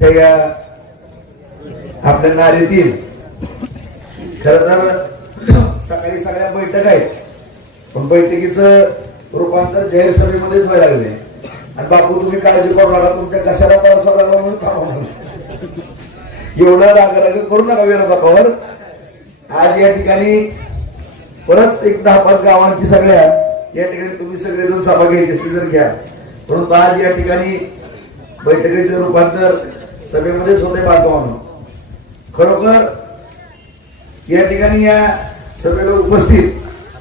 या आपल्या नारीतील खर तर सकाळी सगळ्या बैठक आहेत, पण बैठकीचं रूपांतर जाहीर सभेमध्येच व्हायला लागले. आणि बापू तुम्ही काळजी करू नका, तुमच्या कशाला त्रास व्हायला म्हणून थांबा, एवढं राग करू नका विरोधकावर. आज या ठिकाणी परत एक 10-5 गावांची सगळ्या या ठिकाणी तुम्ही सगळेजण सभा घ्यायची असतील तर घ्या, परंतु आज या ठिकाणी बैठकीचे रूपांतर सभेमध्येच होते बांधवांनो. खरोखर या ठिकाणी या सभेला उपस्थित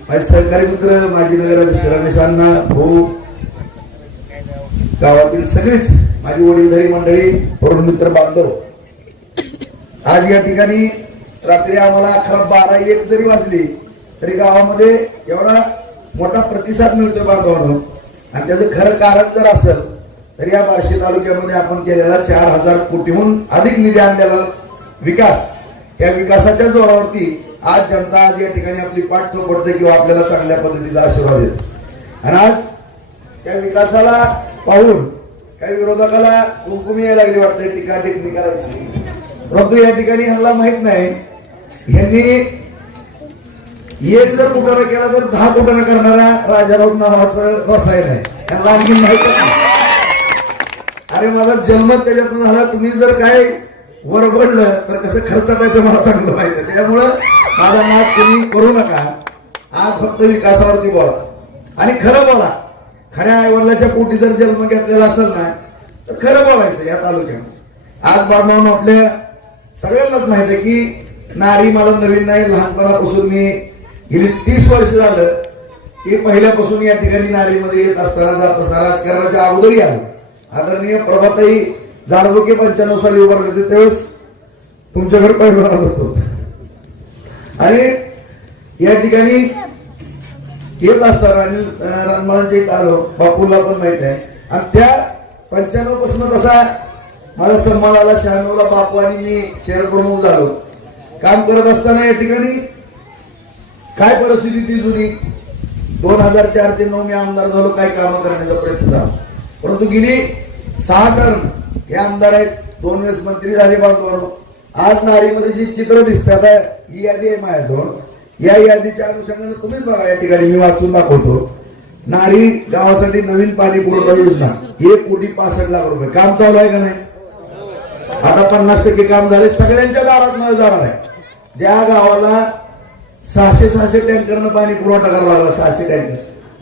माझे सहकारी मित्र, माजी नगराध्यक्ष रमेश अण्णा भाऊ, गावातील सगळीच माझी वडीलधारी मंडळी, तरुण मित्र बांधव, आज या ठिकाणी रात्री आम्हाला 11-12-1 जरी वाजली तरी गावामध्ये एवढा मोठा प्रतिसाद मिळतो बांधवांनो. आणि त्याचं खरं कारण जर असेल तर या बार्शी तालुक्यामध्ये आपण केलेला 4,000 कोटीहून अधिक निधी आणलेला विकास, या विकासाच्या जोरावरती आज जनता आज या ठिकाणी आपली पाठ थोपटते किंवा आपल्याला चांगल्या पद्धतीचा आशीर्वाद देतो. आणि आज त्या विकासाला पाहून काही विरोधकाला कुंकुमी यायला लागली वाटते, टीका टिप्पणी करायची, परंतु या ठिकाणी ह्याला माहित नाही यांनी एक जर कुटाणा केला तर 10 कुटाणा करणारा राजाराव नावाचं रसायन आहे, त्यांना आणखी माहित नाही. अरे माझा जन्म त्याच्यातून झाला, तुम्ही जर काय वरबडलं तर कसं खर्चाटायचं मला चांगलं माहिती आहे. त्यामुळं माझा नाद तुम्ही करू नका. आज फक्त विकासावरती बोला आणि खरं बोला. खऱ्या आईवडिलाच्या पोटी जर जन्म घेतलेला असेल ना तर खरं बोलायचं. या तालुक्यात आज बांधवांनो आपल्या सगळ्यांनाच माहिती आहे की नारी मला नवीन नाही, लहानपणापासून मी गेली 30 वर्ष झालं की पहिल्यापासून या ठिकाणी नारीमध्ये येत असताना जात असताना राजकारणाच्या अगोदरही आलो. आदरणीय प्रभाताई जाडबुके 95 साली उभारले होते, त्यावेळेस तुमच्याकडे पहिला होतो आणि या ठिकाणी येत असताना आणि रणमाळांच्या इथं आलो, बापूला पण माहित आहे. आणि त्या 95 पासून तसा माझा सन्मान आला. 96ला बापू आणि मी शहर प्रमुख झालो. काम करत असताना या ठिकाणी काय परिस्थिती ती जुनी 2004 ते 2009 मी आमदार झालो, काय कामं करण्याचा प्रयत्न झाला, परंतु गेली 6 टर्म हे आमदार आहेत, 2 वेळेस मंत्री झाले बांधवांनो. आज नारीमध्ये जी चित्र दिसते, आता ही यादी आहे माझ्याजवळ, या यादीच्या अनुषंगाने तुम्हीच बघा. या ठिकाणी मी वाचून दाखवतो. नारी गावासाठी नवीन पाणी पुरवठा योजना 1,65,00,000 काम चालू आहे का नाही? आता 50% काम झाले. सगळ्यांच्या दारात नळ जाणार आहे. ज्या गावाला 600 टँकरनं पाणी पुरवठा करावा लागला, 600 टँकर,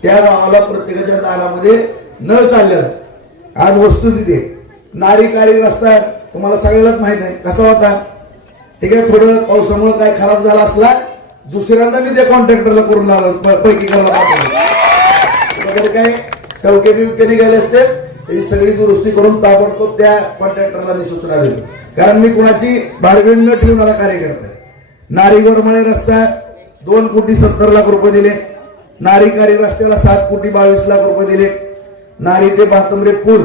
त्या गावाला प्रत्येकाच्या दारामध्ये नळ चाललेला. आज वस्तुस्थिती नारीकारी रस्ता तुम्हाला सगळ्यालाच माहित आहे कसा होता. ठीक आहे, थोडं पावसामुळे काय खराब झाला असला दुसऱ्यांदा मी त्या कॉन्ट्रॅक्टरला करून पैकी करायला पाठवलं. काय टवके बिवके निघाले असते ही सगळी दुरुस्ती करून ताबडतोब त्या कॉन्ट्रॅक्टरला मी सूचना दिली, कारण मी कुणाची भाडवीण न ठेवणारा कार्यकर्ता. नारीवरमळे रस्ता 2,70,00,000 दिले. नारीकारी रस्त्याला 7,22,00,000 दिले. नारी ते भातंबरे पूल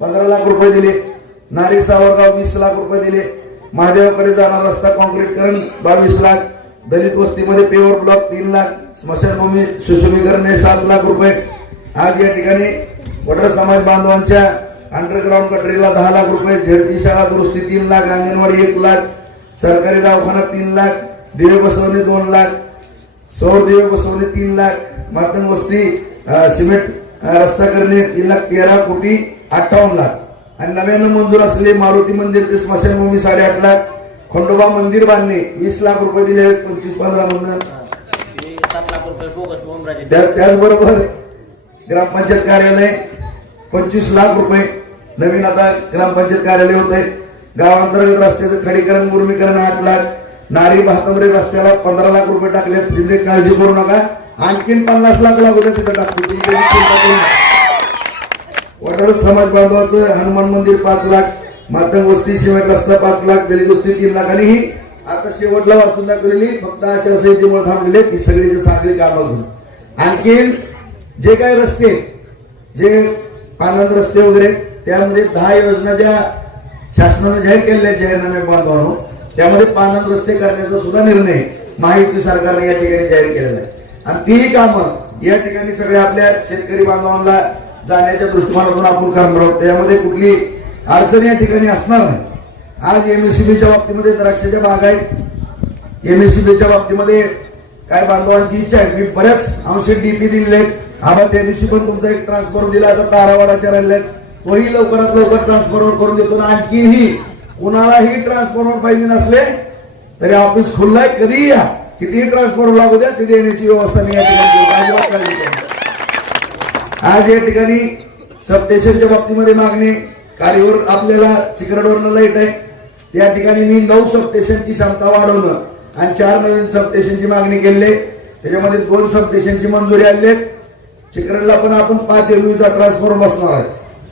15,00,000 दिले. नारी सावरगाव 20,00,000 दिले. महादेवाकडे जाणारा रस्ता कॉन्क्रीटकरण 22,00,000. दलित वस्तीमध्ये पेवर ब्लॉक 3,00,000. स्मशानभूमी सुशोभीकरण 7,00,000. आज या ठिकाणी वडर समाज बांधवांच्या अंडरग्राऊंड कटरीला 10,00,000. झेडपी शाळा दुरुस्ती 3,00,000. अंगणवाडी 1,00,000. सरकारी दवाखाना 3,00,000. दिवे बसवणे 2,00,000. सौर दिवे बसवणे 3,00,000. मातंग वस्ती सिमेंट रस्ता करणे 3,13,58,00,000. आणि नव्यानं मंजूर असलेले मारुती मंदिर ते स्मशानभूमी 8,50,000. खंडोबा मंदिर बांधणे 20,00,000 दिले आहेत. 25-15 मधून 7,00,000 त्याचबरोबर ग्रामपंचायत कार्यालय 25,00,000 नवीन आता ग्रामपंचायत कार्यालय होत आहे. गावांतर्गत रस्त्याचं खडीकरण मुर्मीकरण 8,00,000. नारी भातंबरे रस्त्याला 15,00,000 टाकले. तिथे काळजी करू नका, आणखीन 50,00,000 लागू तिथे टाकतो. वडर समाज बांधवाचं हनुमान मंदिर 5,00,000. मातंग वस्ती सिमेंट रस्ता 5,00,000. दलित वस्ती 3,00,000. आणि ही आता शेवटला वाचून दाखवलेली फक्त आचारसंहितेमुळे थांबलेले ही सगळी साखळी कामं. आणखीन जे काही रस्ते जे आनंद रस्ते वगैरे त्यामध्ये 10 योजना ज्या शासनाने जाहीर केलेल्या जाहीरनामे बांधवांनो, त्यामध्ये पानंद रस्ते करण्याचा सुद्धा निर्णय महायुती सरकारने या ठिकाणी जाहीर केलेला आहे. आणि तीही कामं या ठिकाणी सगळ्या आपल्या शेतकरी बांधवांना जाण्याच्या दृष्टिकोनातून आपण करणार आहोत. त्यामध्ये कुठली अडचणी या ठिकाणी असणार नाही. आज एमएससीबीच्या बाबतीमध्ये द्राक्षाच्या बाग आहेत. एमएससीबीच्या बाबतीमध्ये काय बांधवांची इच्छा आहे, मी बऱ्याच अंशी डीपी दिलेले. आम्हाला त्या दिवशी पण तुमचा एक ट्रान्सफॉर्मर दिला, आता तारावाडाच्या राहिल्यात, तोही लवकरात लवकर ट्रान्सफॉर्मर करून देतो. आणखीनही कुणालाही ट्रान्सफॉर्मर पाहिजे नसले तरी ऑफिस खुल्लाय, कधीही या, कितीही ट्रान्सफॉर्मर लागू द्या, ती देण्याची व्यवस्था मी या ठिकाणी आज या ठिकाणी सबस्टेशनच्या बाबतीमध्ये मागणी कार्यावर आपल्याला चिकरडवरनं लाईट आहे, त्या ठिकाणी मी 9 सबस्टेशनची क्षमता वाढवणं आणि 4 नवीन सबस्टेशनची मागणी केली. त्याच्यामध्ये 2 सबस्टेशनची मंजुरी आली आहे. चिकरडला पण आपण 5 LV ट्रान्सफॉर्मर बसणार आहे.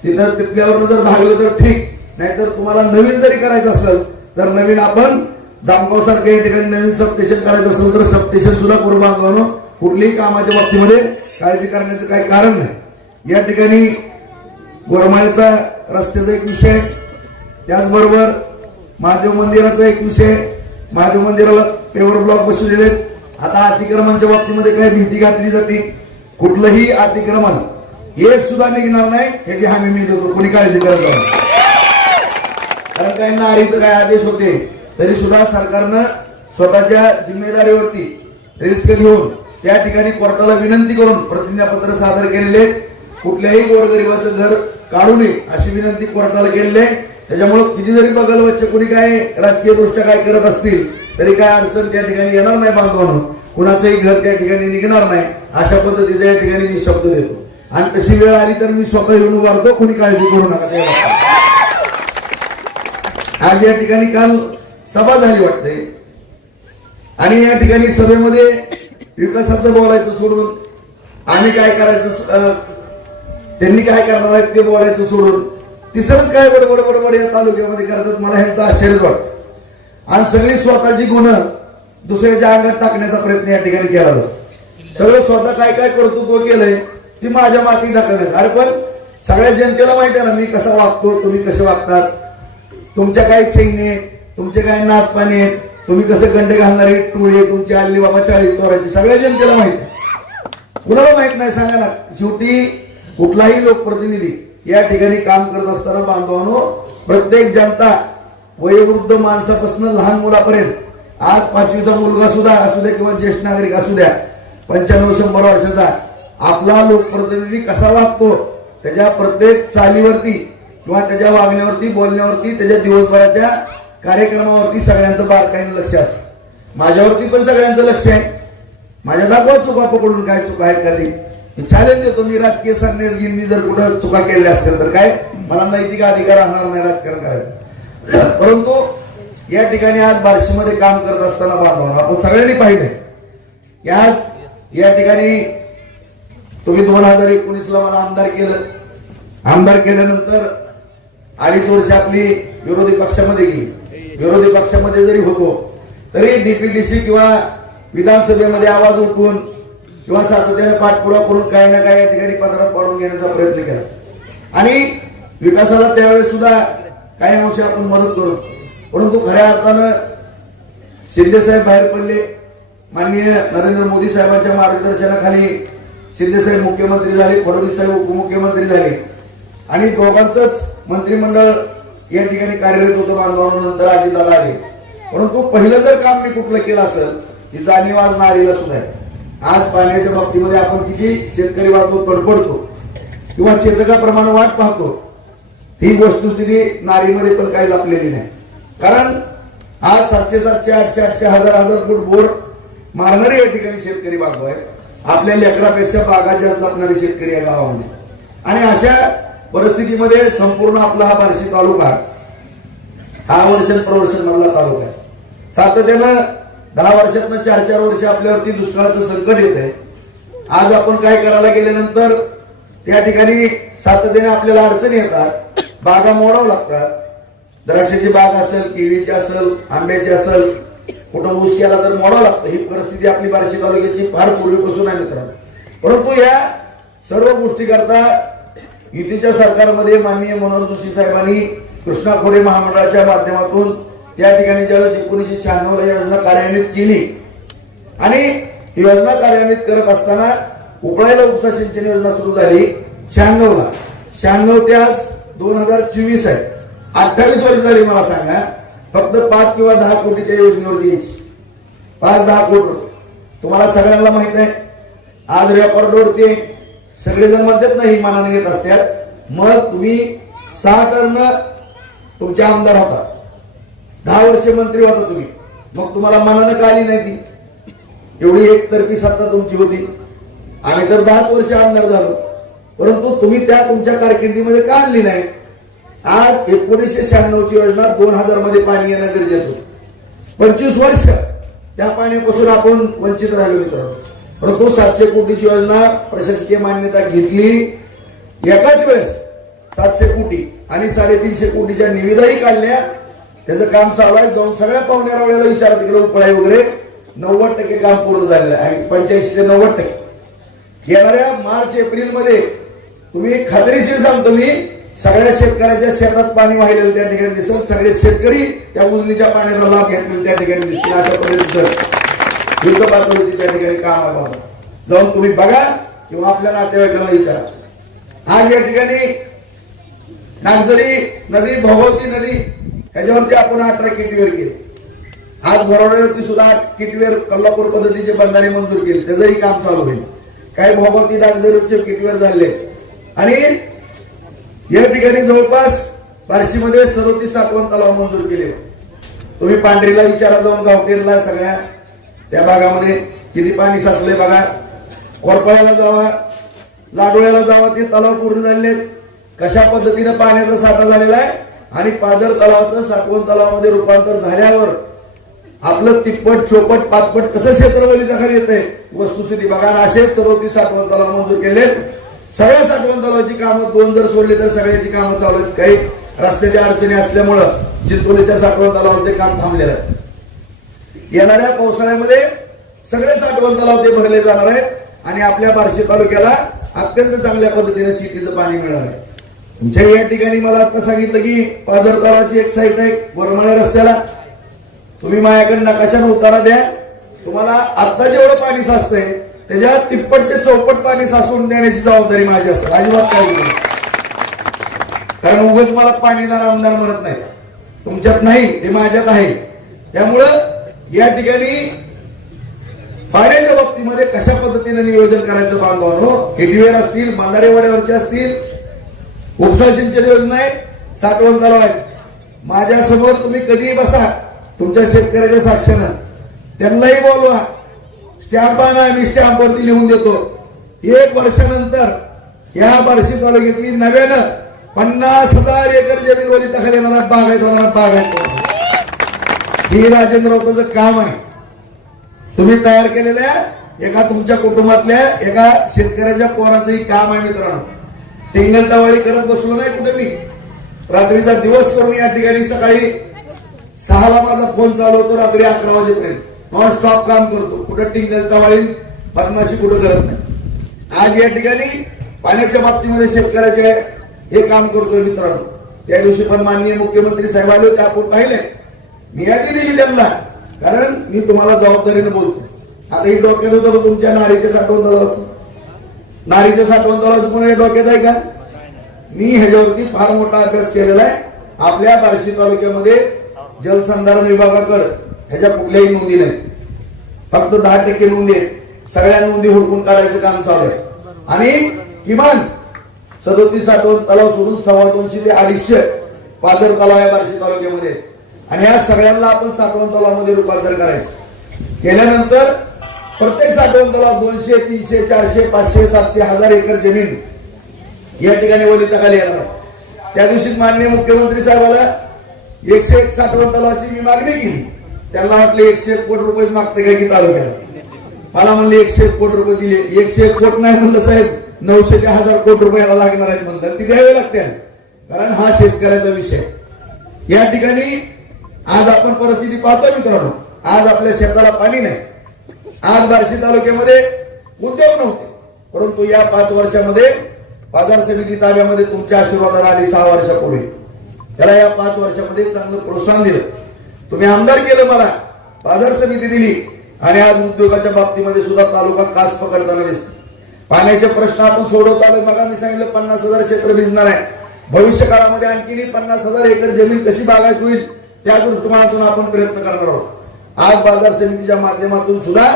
तिथं तिथल्यावरून जर भागलं तर ठीक, नाहीतर तुम्हाला नवीन जरी करायचं असेल तर नवीन आपण जामगाव सारख्या या ठिकाणी नवीन सबस्टेशन करायचं असेल तर सबस्टेशन सुद्धा करू बांधवानो. कुठल्याही कामाच्या बाबतीमध्ये काळजी करण्याचं काही कारण नाही. या ठिकाणी गोरमाळ्याचा रस्त्याचा एक विषय, त्याचबरोबर महादेव मंदिराचा एक विषय. महादेव मंदिराला पेवर ब्लॉक बसवलेले आहेत. आता अतिक्रमणाच्या बाबतीमध्ये काही भीती घातली जाते, कुठलंही अतिक्रमण एक सुद्धा निघणार नाही याची हमी मी देतो, कोणी काळजी करत नाही. कारण काही नारीत काय आदेश होते तरी सुद्धा सरकारनं स्वतःच्या जिम्मेदारीवरती रिस्क घेऊन त्या ठिकाणी कोर्टाला विनंती करून प्रतिज्ञापत्र सादर केलेले. कुठल्याही गोरगरिबाचं घर काढू नये अशी विनंती कोर्टाला केलेली आहे. त्याच्यामुळे किती जरी बगल वच्चे कोणी काय राजकीय दृष्ट्या काय करत असतील तरी काय अडचण त्या ठिकाणी येणार नाही बांधवांनो. कुणाचंही घर त्या ठिकाणी निघणार नाही अशा पद्धतीचा या ठिकाणी मी शब्द देतो. आणि तशी वेळ आली तर मी स्वतः येऊन उभारतो, कोणी काळजी करू नका. आज या ठिकाणी काल सभा झाली वाटते आणि या ठिकाणी सभेमध्ये विकासाचं बोलायचं सोडून आम्ही काय करायचं, त्यांनी काय करणार आहेत ते बोलायचं सोडून तिसरंच काय बडबड बडबड या तालुक्यामध्ये करतात. मला ह्यांचं आश्चर्यच वाटतं. आणि सगळी स्वतःची गुण दुसऱ्याच्या अंगात टाकण्याचा प्रयत्न या ठिकाणी केला जातो. सगळं स्वतः काय काय कर्तृत्व केलंय ती माझ्या माती ढकलण्याचं. अरे पण सगळ्या जनतेला माहिती आहे ना मी कसा वागतो, तुम्ही कसे वागतात, तुमच्या काय चैनी आहेत, तुमचे काय नाचपाणी आहेत, तुम्ही कसं गंडे घालणारी टोळी आहे तुमची, आली बाबा 40 चोराची, सगळ्या जनतेला माहिती. कुणाला माहित नाही सांगा ना. शेवटी कुठलाही लोकप्रतिनिधी या ठिकाणी काम करत असताना बांधवांनो प्रत्येक जनता वयोवृद्ध माणसापासून लहान मुलापर्यंत, आज 5वीचा मुलगा सुद्धा असू द्या किंवा ज्येष्ठ नागरिक असू द्या, 95-100 वर्षाचा, आपला लोकप्रतिनिधी कसा वागतो त्याच्या प्रत्येक चालीवरती किंवा त्याच्या वागण्यावरती, बोलण्यावरती, त्याच्या दिवसभराच्या कार्यक्रमावरती सगळ्यांचं बारकाईने लक्ष असतं. माझ्यावरती पण सगळ्यांचं लक्ष आहे. माझ्या दाखवा चुका पकडून काय चुका आहेत का ती मी चॅलेंज देतो. मी राजकीय संन्यास घेईन, मी जर कुठं चुका केल्या असतील तर काय मला नैतिक अधिकार राहणार नाही राजकारण करायचं. परंतु या ठिकाणी आज बार्शीमध्ये काम करत असताना बांधवांना आपण सगळ्यांनी पाहिलंय की आज या ठिकाणी तुम्ही 2019ला मला आमदार केलं. आमदार केल्यानंतर 2.5 वर्ष आपली विरोधी पक्षामध्ये गेली. विरोधी पक्षामध्ये जरी होतो तरी डीपीडीसी किंवा विधानसभेमध्ये आवाज उठवून किंवा सातत्याने पाठपुरावा करून काही ना काही या ठिकाणी पदरात पाडून घेण्याचा प्रयत्न केला. आणि विकासाला त्यावेळेस सुद्धा काही अंशी आपण मदत करू. परंतु खऱ्या अर्थानं शिंदे साहेब बाहेर पडले. माननीय नरेंद्र मोदी साहेबांच्या मार्गदर्शनाखाली शिंदे साहेब मुख्यमंत्री झाले, फडणवीस साहेब उपमुख्यमंत्री झाले आणि दोघांचंच मंत्रिमंडळ या ठिकाणी कार्यरत होतं बांधवांनो. नंतर अजितदादा आले. परंतु पहिलं जर काम मी कुठलं केलं असेल ही जाणीव आज नारीला सुद्धा आहे. आज पाण्याच्या बाबतीमध्ये आपण किती शेतकरी बांधव तडपडतो किंवा चेतकाप्रमाणे वाट पाहतो, ही वस्तुस्थिती नारीमध्ये पण काही लपलेली नाही. कारण आज 700-700, 800-800, 1000-1000 फूट बोर मारणारे या ठिकाणी शेतकरी बांधव आहेत. आपल्या लेकरापेक्षा बागा जास्त जपणारे शेतकरी या गावामध्ये. आणि अशा परिस्थितीमध्ये संपूर्ण आपला हा बार्शी तालुका हा वर्षण प्रवर्षण मधला तालुका आहे. सातत्यानं 10 वर्षातनं 4-4 वर्ष आपल्यावरती दुष्काळाचं संकट येत आहे. आज आपण काय करायला गेल्यानंतर त्या ठिकाणी सातत्याने आपल्याला अडचणी येतात, बागा मोडावं लागतात. द्राक्षाची बाग असेल, केळीची असेल, आंब्याची असेल, कुठं ऊस केला तर मोडावं लागतं. ही परिस्थिती आपली बार्शी तालुक्याची फार पूर्वीपासून आहे मित्रांनो. परंतु या सर्व गोष्टी करता युतीच्या सरकारमध्ये माननीय मनोहर जोशी साहेबांनी कृष्णा खोरे महामंडळाच्या माध्यमातून त्या ठिकाणी ज्यावेळेस 1996ला योजना कार्यान्वित केली आणि ही योजना कार्यान्वित करत असताना उपळायला उपसा सिंचन योजना सुरू झाली 96ला. 96 ते आज 2024 आहे. 28 वर्ष झाली. मला सांगा फक्त 5 किंवा 10 कोटी त्या योजनेवर द्यायची. 5-10 कोटी तुम्हाला सगळ्यांना माहित आहे. आज रेकॉर्डवरती सगळेजण म्हणतात ना ही मानाने येत असतात. मग तुम्ही 6 टर्म तुमचे आमदार होता, 10 वर्ष मंत्री होता तुम्ही, मग तुम्हाला मनानं का आली नाही ती? एवढी एकतर्फी सत्ता तुमची होती. आम्ही तर 10 वर्ष आमदार झालो, परंतु तुम्ही त्या तुमच्या कारकिर्दीमध्ये का आणली नाही? आज 1996 ची योजना 2000 मध्ये पाणी येणं गरजेचं होतं. 25 वर्ष त्या पाण्यापासून आपण वंचित राहिलो मित्रांनो. परंतु 700 कोटीची योजना प्रशासकीय मान्यता घेतली एकाच वेळेस. 700 कोटी आणि 350 कोटीच्या निविदाही काढल्या. त्याचं काम चालू आहे. जाऊन सगळ्या पाहुण्या रावळ्याला विचारा तिकडे उपळाई वगैरे 90% काम पूर्ण झालेलं आहे. 85 ते 90%. येणाऱ्या मार्च-एप्रिल मध्ये तुम्ही खात्रीशीर सांगतो मी सगळ्या शेतकऱ्यांच्या शेतात पाणी वाहिलेलं त्या ठिकाणी दिसेल. सगळे शेतकरी त्या उजनीच्या पाण्याचा लाभ घेतलेला त्या ठिकाणी दिसतील. अशा पद्धतीचं युद्ध पातळीवरती त्या ठिकाणी काम आहे. जाऊन तुम्ही बघा किंवा आपल्या नातेवाईकांना विचारा. आज या ठिकाणी नागझरी नदी, भोगवती नदी ह्याच्यावरती आपण 18 किटवेर केले. आज बरोड्यावरती सुद्धा 8 किटवेर कोल्हापूर पद्धतीचे बंधारे मंजूर केले. त्याचंही काम चालू होईल. काही भोगवती नागझरीचे किटवेर झाले आणि या ठिकाणी जवळपास बार्शीमध्ये 37 साठवण तलाव मंजूर केले. तुम्ही पांढरीला विचारा, जाऊन गावठेरला सगळ्या त्या भागामध्ये किती पाणी साचलंय बघा. कोरपळ्याला जावा, लाडोळ्याला जावा, ते तलाव पूर्ण झालेले. कशा पद्धतीने पाण्याचा साठा झालेला आहे आणि पाझर तलावाचं साठवण तलावामध्ये रूपांतर झाल्यावर आपलं तिप्पट, चौपट, 5पट कसं क्षेत्रफळ दखल येते वस्तुस्थिती बघा. असे 37 साठवण तलाव मंजूर केले. सगळ्या साठवण तलावाची कामं 2 जर सोडली तर सगळ्याची कामं चालू आहेत. काही रस्त्याच्या अडचणी असल्यामुळं चिंचोलीच्या साठवण तलावावर ते काम थांबलेलं आहे. येणाऱ्या पावसाळ्यामध्ये सगळे साठवण तलाव ते भरले जाणार आहेत आणि आपल्या बार्शी तालुक्याला अत्यंत चांगल्या पद्धतीने शेतीचं पाणी मिळणार आहे. तुमच्या या ठिकाणी मला आता सांगितलं की पाझर तलावाची एक साईट आहे बोरमळे रस्त्याला. तुम्ही माझ्याकडे नकाशाने उतारा द्या. तुम्हाला आता जेवढं पाणी साचतंय त्याच्या तिप्पट ते चौपट पाणी साचवून देण्याची जबाबदारी माझी असते. अजिबात काही नाही. कारण उगाच मला पाणीदार आमदार म्हणत नाही. तुमच्यात नाही, ते माझ्यात आहे. त्यामुळं या ठिकाणी पाण्याच्या बाबतीमध्ये कशा पद्धतीने नियोजन करायचं बांधवांनो. किटवेर असतील, बंधारे वड्यावरचे असतील, उपसा सिंचन योजना आहे, साठवण तलाव आहे. माझ्या समोर तुम्ही कधीही बसा तुमच्या शेतकऱ्याच्या साक्षानं, त्यांनाही बोलवा. स्टॅम्प आणा, मी स्टॅम्पवरती लिहून देतो. 1 वर्षानंतर या बार्शी तालुक्यातली नव्यानं 50,000 एकर जमीन ओलिताखाली येणारा बाग आहे. ही राजेंद्र राऊताचं काम आहे. तुम्ही तयार केलेल्या एका तुमच्या कुटुंबातल्या एका शेतकऱ्याच्या पोराचंही काम आहे मित्रांनो. टिंगलटावाळी करत बसलो नाही कुठे मी. रात्रीचा दिवस करून या ठिकाणी सकाळी 6ला माझा फोन चालू होतो, रात्री 11 वाजेपर्यंत नॉन स्टॉप काम करतो. कुठं टिंगलटावाळी बदमाशी कुठं करत नाही. आज या ठिकाणी पाण्याच्या बाबतीमध्ये शेतकऱ्याचे हे काम करतोय मित्रांनो. त्या दिवशी पण माननीय मुख्यमंत्री साहेब आले होते, आपण पाहिले. मी यादी दिली त्यांना, कारण मी तुम्हाला जबाबदारीने बोलतो. आता ही डोक्यात होतं तुमच्या नारीच्या साठवण तलावाचं. नारीच्या साठवण तलावाचं पण डोक्यात आहे का? मी ह्याच्यावरती फार मोठा अभ्यास केलेला आहे. आपल्या बार्शी तालुक्यामध्ये जलसंधारण विभागाकडे ह्याच्या कुठल्याही नोंदी नाही. फक्त 10% नोंदी आहेत. सगळ्या नोंदी हुडकून काढायचं काम चालू आहे. आणि किमान 37 साठवण तलाव सोडून 250 ते 250 पाझर तलाव आहे बार्शी तालुक्यामध्ये. आणि ह्या सगळ्यांना आपण साठवण तलावामध्ये रूपांतर करायचं. केल्यानंतर प्रत्येक साठवण तलाव 200, 300, 400, 500, 700, 1000 एकर जमीन या ठिकाणी ओलिताखाली येणार आहे. त्या दिवशी माननीय मुख्यमंत्री साहेबाला 101 साठवण तलावाची मी मागणी केली. त्यांना वाटलं 101 कोटी रुपये मागते काय की तालुक्याला. मला म्हणले 101 कोटी रुपये दिले. 101 कोटी नाही म्हणलं साहेब, 900 ते 1000 कोटी रुपयाला लागणार आहेत म्हणतात. ती द्यावे लागते, कारण हा शेतकऱ्याचा विषय. या ठिकाणी आज आपण परिस्थिती पाहतो मित्रांनो. आज आपल्या शेताला पाणी नाही. आज बार्शी तालुक्यामध्ये उद्योग नव्हते, परंतु या 5 वर्षामध्ये बाजार समिती ताब्यामध्ये तुमच्या आशीर्वादाला आली 6 वर्षापूर्वी. त्याला या 5 वर्षामध्ये चांगलं प्रोत्साहन दिलं. तुम्ही आमदार केलं, मला बाजार समिती दिली आणि आज उद्योगाच्या बाबतीमध्ये सुद्धा तालुका कास पकडताना दिसतो. पाण्याचे प्रश्न आपण सोडवतो आलो. मग मी सांगितलं 50,000 क्षेत्र भिजणार आहे. भविष्य काळामध्ये आणखी 50,000 एकर जमीन कशी बागायत होईल त्या दृष्टिकोनातून आपण प्रयत्न करणार आहोत. आज बाजार समितीच्या माध्यमातून सुद्धा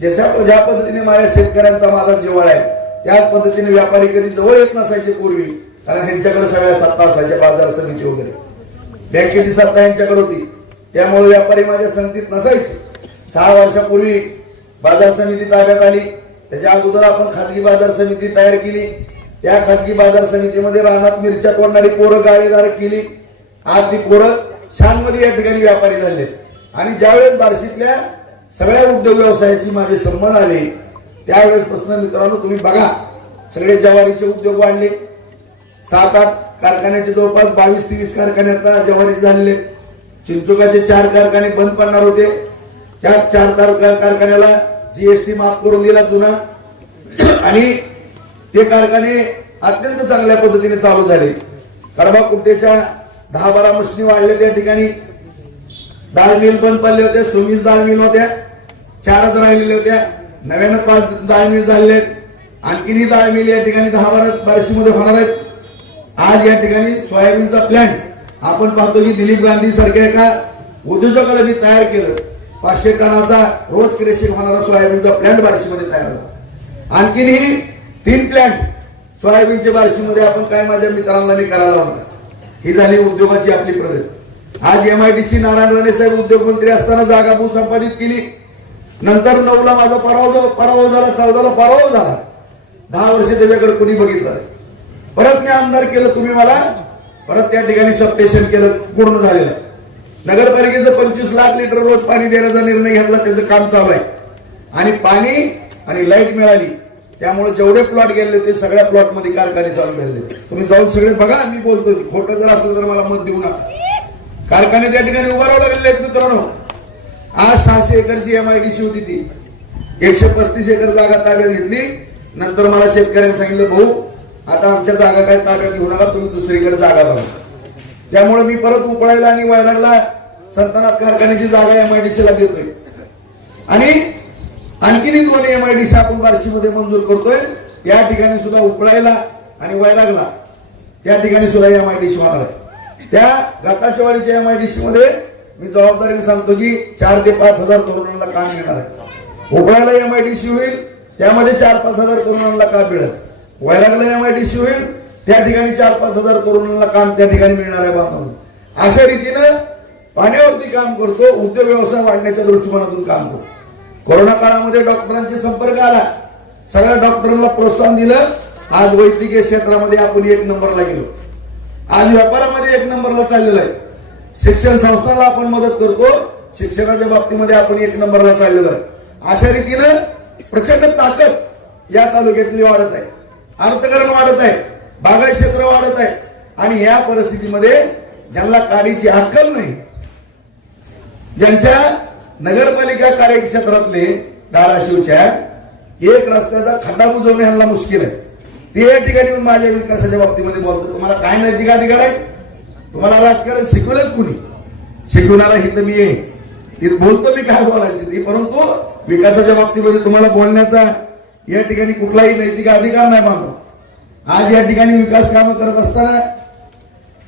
ज्या पद्धतीने माझ्या शेतकऱ्यांचा माझा जिव्हाळा आहे त्याच पद्धतीने व्यापारी कधी जवळ येत नसायचे पूर्वी, कारण ह्यांच्याकडे सगळ्या सत्ता असायच्या, बाजार समिती वगैरे बँकेची सत्ता यांच्याकडे होती, त्यामुळे व्यापारी माझ्या संगतीत नसायचे. 6 वर्षापूर्वी बाजार समिती ताब्यात आली. त्याच्या अगोदर आपण खाजगी बाजार समिती तयार केली. त्या खाजगी बाजार समितीमध्ये रानात मिरच्या तोडणारी पोरं गाळेदार केली. आज ती पोरं शानमध्ये या ठिकाणी व्यापारी झाले. आणि ज्यावेळेस बार्शीतल्या सगळ्या उद्योग व्यवसायाची माझे संबंध आले त्यावेळेसपासून मित्रांनो तुम्ही बघा, सगळे ज्वारीचे उद्योग वाढले. 7-8 कारखान्याचे जवळपास 22-23 कारखाने आता ज्वारीचे झालेले. चिंचोकाचे 4 कारखाने बंद पडणार होते. 4 कारखान्याला जीएसटी माफ करून दिला जुना, आणि ते कारखाने अत्यंत चांगल्या पद्धतीने चालू झाले. कडबा कुट्टेच्या 10-12 मशिनी वाढल्या. त्या ठिकाणी डाळ मिल बंद पडले होते. 26 डाळ मिल होत्या, 4च राहिलेल्या होत्या. नव्यानं 5 डाळ मिल झालेले. आणखीनही डाळ मिल या ठिकाणी 10-12 बार्शीमध्ये होणार आहेत. आज या ठिकाणी सोयाबीनचा प्लॅन्ट आपण पाहतो की दिलीप गांधी सारख्या एका उद्योजकाला मी तयार केलं. 500 टनाचा रोज क्रेशिंग होणारा सोयाबीनचा प्लॅन्ट बार्शीमध्ये तयार झाला. आणखीनही 3 प्लॅन्ट सोयाबीनचे बार्शीमध्ये आपण काय माझ्या मित्रांना मी करायला लावणार. ही झाली उद्योगाची आपली प्रगती. आज MIDC नारायण राणे साहेब उद्योगमंत्री असताना जागा भूसंपादित केली. नंतर 9ला माझा पराभव झाला, 14ला पराभव झाला. 10 वर्ष त्याच्याकडे कुणी बघितलं नाही. परत मी आमदार केलं, तुम्ही मला परत त्या ठिकाणी सबस्टेशन केलं, पूर्ण झालेलं आहे. नगरपालिकेचं 25 लाख लिटर रोज पाणी देण्याचा निर्णय घेतला, त्याचं काम चालू आहे. आणि पाणी आणि लाईट मिळाली, त्यामुळे जेवढे प्लॉट गेले ते सगळ्या प्लॉट मध्ये कारखाने चालू झाले. तुम्ही जाऊन सगळे बघा, मी बोलतोय खोटं जर असेल तर मला मत देऊ नका. कारखाने त्या ठिकाणी उभारावं लागलेले आहेत मित्रांनो. आज 600 एकरची MIDC होती, ती 135 एकर जागा ताब्यात घेतली. नंतर मला शेतकऱ्यांनी सांगितलं, भाऊ आता आमच्या जागा काय ताब्यात घेऊ नका, तुम्ही दुसरीकडे जागा बघा. त्यामुळे मी परत उपळायला आणि वैरागला संतनाथ कारखान्याची जागा MIDC ला देतोय. आणि आणखीनही 2 MIDC आपण बार्शीमध्ये मंजूर करतोय. या ठिकाणी सुद्धा उपळायला आणि वैरागला त्या ठिकाणी सुद्धा MIDC होणार आहे. त्या गाताच्या वाडीच्या MIDC मध्ये मी जबाबदारीने सांगतो की 4 ते 5 हजार तरुणांना काम मिळणार आहे. उपळायला MIDC होईल, त्यामध्ये 4-5 हजार तरुणांना काम मिळेल. वैरागला MIDC होईल, त्या ठिकाणी 4-5 हजार तरुणांना काम त्या ठिकाणी मिळणार आहे. बांधून अशा रीतीनं पाण्यावरती काम करतो, उद्योग व्यवसाय वाढण्याच्या दृष्टिकोनातून काम करतो. कोरोना काळामध्ये डॉक्टरांचे संपर्क आला, सगळ्या डॉक्टरांना प्रोत्साहन दिलं. आज वैद्यकीय क्षेत्रामध्ये आपण 1 नंबरला गेलो. आज व्यापारामध्ये 1 नंबरला चाललेलं आहे. शिक्षण संस्थांना आपण मदत करतो, शिक्षणाच्या बाबतीमध्ये आपण 1 नंबरला चाललेलो आहे. अशा रीतीनं प्रचंड ताकद या तालुक्यातली वाढत आहे, अर्थकरण वाढत आहे, बागायत क्षेत्र वाढत आहे. आणि या परिस्थितीमध्ये ज्यांना काडीची अक्कल नाही, ज्यांच्या नगरपालिका कार्यक्षेत्रातले धाराशिवच्या एक रस्त्याचा खड्डा बुजवणे ह्यांना मुश्किल आहे, ते या ठिकाणी माझ्या विकासाच्या बाबतीमध्ये बोलतो. तुम्हाला काय नैतिक अधिकार आहे? तुम्हाला राजकारण शिकवलंच कुणी? शिकवणारा हित मी आहे, तिथे बोलतो मी काय बोलायचं ती, परंतु विकासाच्या बाबतीमध्ये तुम्हाला बोलण्याचा या ठिकाणी कुठलाही नैतिक अधिकार नाही मानतो. आज या ठिकाणी विकास कामं करत असताना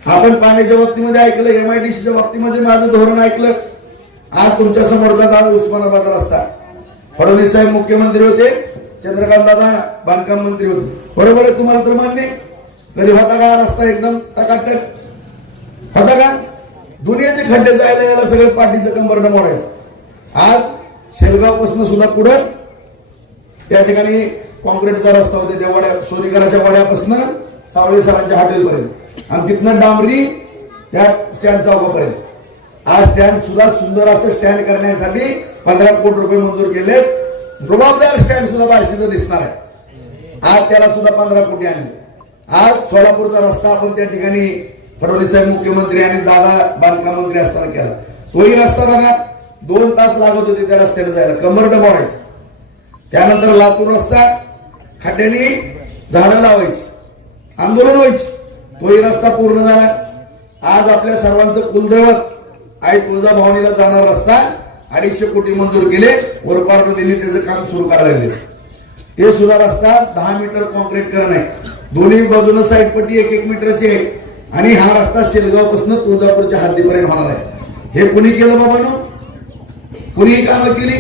आपण पाण्याच्या बाबतीमध्ये ऐकलं, MIDCच्या बाबतीमध्ये माझं धोरण ऐकलं. आज तुमच्या समोरचा झाला उस्मानाबाद रस्ता. फडणवीस साहेब मुख्यमंत्री होते, चंद्रकांत दादा बांधकाम मंत्री होते. बरोबर आहे, तुम्हाला तर मान्य. कधी होता का रस्ता एकदम टकाटक होता का? दुनियाचे खड्डे जायला यायला सगळं पाठीचं कंबरडं मोडायचं. आज शेलगावपासून सुद्धा पुढं त्या ठिकाणी कॉन्क्रीटचा रस्ता होता, त्या वड्या सोरीकराच्या वड्यापासून सावळे सरांच्या हॉटेलपर्यंत, आणि तिथनं डांबरी त्या स्टँड चौकापर्यंत. आज स्टँड सुद्धा सुंदर असं स्टँड करण्यासाठी 15 कोटी रुपये मंजूर केले. रुबाबदार स्टँड सुद्धा बार्शीचं दिसणार आहे. आज त्याला सुद्धा 15 कोटी आणले. आज सोलापूरचा रस्ता आपण त्या ठिकाणी फडणवीस साहेब मुख्यमंत्री आणि दादा बांधकाम मंत्री असताना केला. तोही रस्ता बघा 2 तास लागत होते त्या रस्त्याने जायला, कंबरडं मोडायचं. त्यानंतर लातूर रस्ता खड्ड्याने झाडं लावायची, आंदोलन व्हायची, तोही रस्ता पूर्ण झाला. आज आपल्या सर्वांचं कुलदैवत आई तुळजाभवानीला जाणारा रस्ता 250 कोटी मंजूर केले, वरपार्ट दिली, त्याचं काम सुरू करायला लागले. ते सुद्धा रस्ता 10 मीटर कॉन्क्रीट करणं आहे. दोन्ही बाजूला साईड पट्टी 1-1 मीटरची आहे आणि हा रस्ता शेलगाव पासून तुळजापूरच्या हद्दीपर्यंत होणार आहे. हे कुणी केलं बाबांनो? कुणी कामं केली?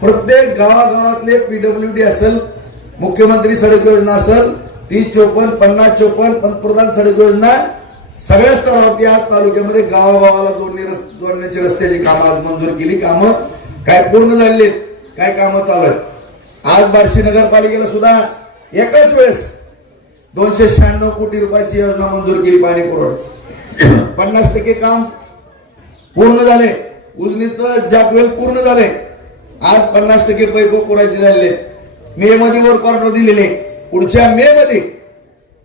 प्रत्येक गावागावातले PWD असेल, मुख्यमंत्री सडक योजना असेल, 30-54, 50-54 पंतप्रधान सडक योजना, सगळ्या स्तरावरती आज तालुक्यामध्ये गावागावाला जोडण्याची रस्त्याची कामं आज मंजूर केली. कामं काय पूर्ण झालेली आहेत, काय कामं चालू आहेत. आज बार्शी नगरपालिकेला सुद्धा एकाच वेळेस 296 कोटी रुपयाची योजना मंजूर केली पाणी पुरवठ्याची. 50% काम पूर्ण झाले. उजनीत जाकवेल पूर्ण झाले. आज 50% पैप पुरायचे झालेले. मे मध्ये वर्क ऑर्डर दिलेले. पुढच्या मे मध्ये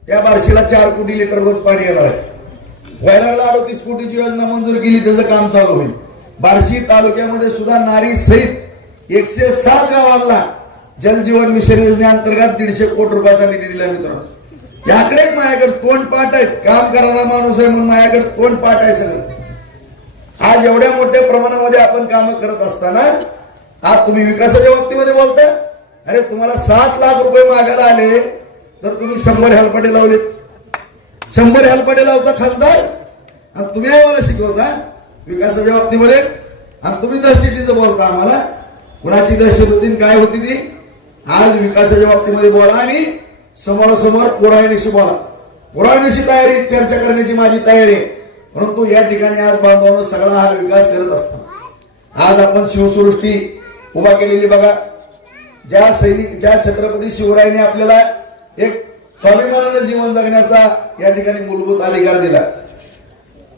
त्या बार्शीला 4 कोटी लिटर रोज पाणी येणार आहे. वैराला 38 कोटीची योजना मंजूर केली, त्याचं काम चालू होईल. बार्शी तालुक्यामध्ये सुद्धा नारी सहित 107 गावांना जलजीवन मिशन योजनेअंतर्गत 150 कोटी रुपयाचा निधी दिला. मित्रांनो, याकडे माझ्याकडे तोंड पाठ आहेत. काम करायला माणूस आहे म्हणून माझ्याकडे तोंड पाठ आहे सगळं. आज एवढ्या मोठ्या प्रमाणामध्ये आपण कामं करत असताना आज तुम्ही विकासाच्या बाबतीमध्ये बोलता. अरे तुम्हाला 7 लाख रुपये मागायला आले तर तुम्ही 100 हेलपाटे लावलेत. 100 हेलपाटे लावता खासदार आणि तुम्ही आम्हाला शिकवता विकासाच्या बाबतीमध्ये. आणि तुम्ही दहशतीचं बोलता आम्हाला. कुणाची दहशत होती काय होती ती? आज विकासाच्या बाबतीमध्ये बोला आणि समोरासमोर पुराव्यानिशी बोला. पुराव्यानिशी तयारी चर्चा करण्याची माझी तयारी आहे. परंतु या ठिकाणी आज बांधवांनो सगळा हा विकास करत असतो. आज आपण शिवसृष्टी उभा केलेली बघा. ज्या छत्रपती शिवरायांनी आपल्याला एक स्वाभिमानानं जीवन जगण्याचा या ठिकाणी मूलभूत अधिकार दिला,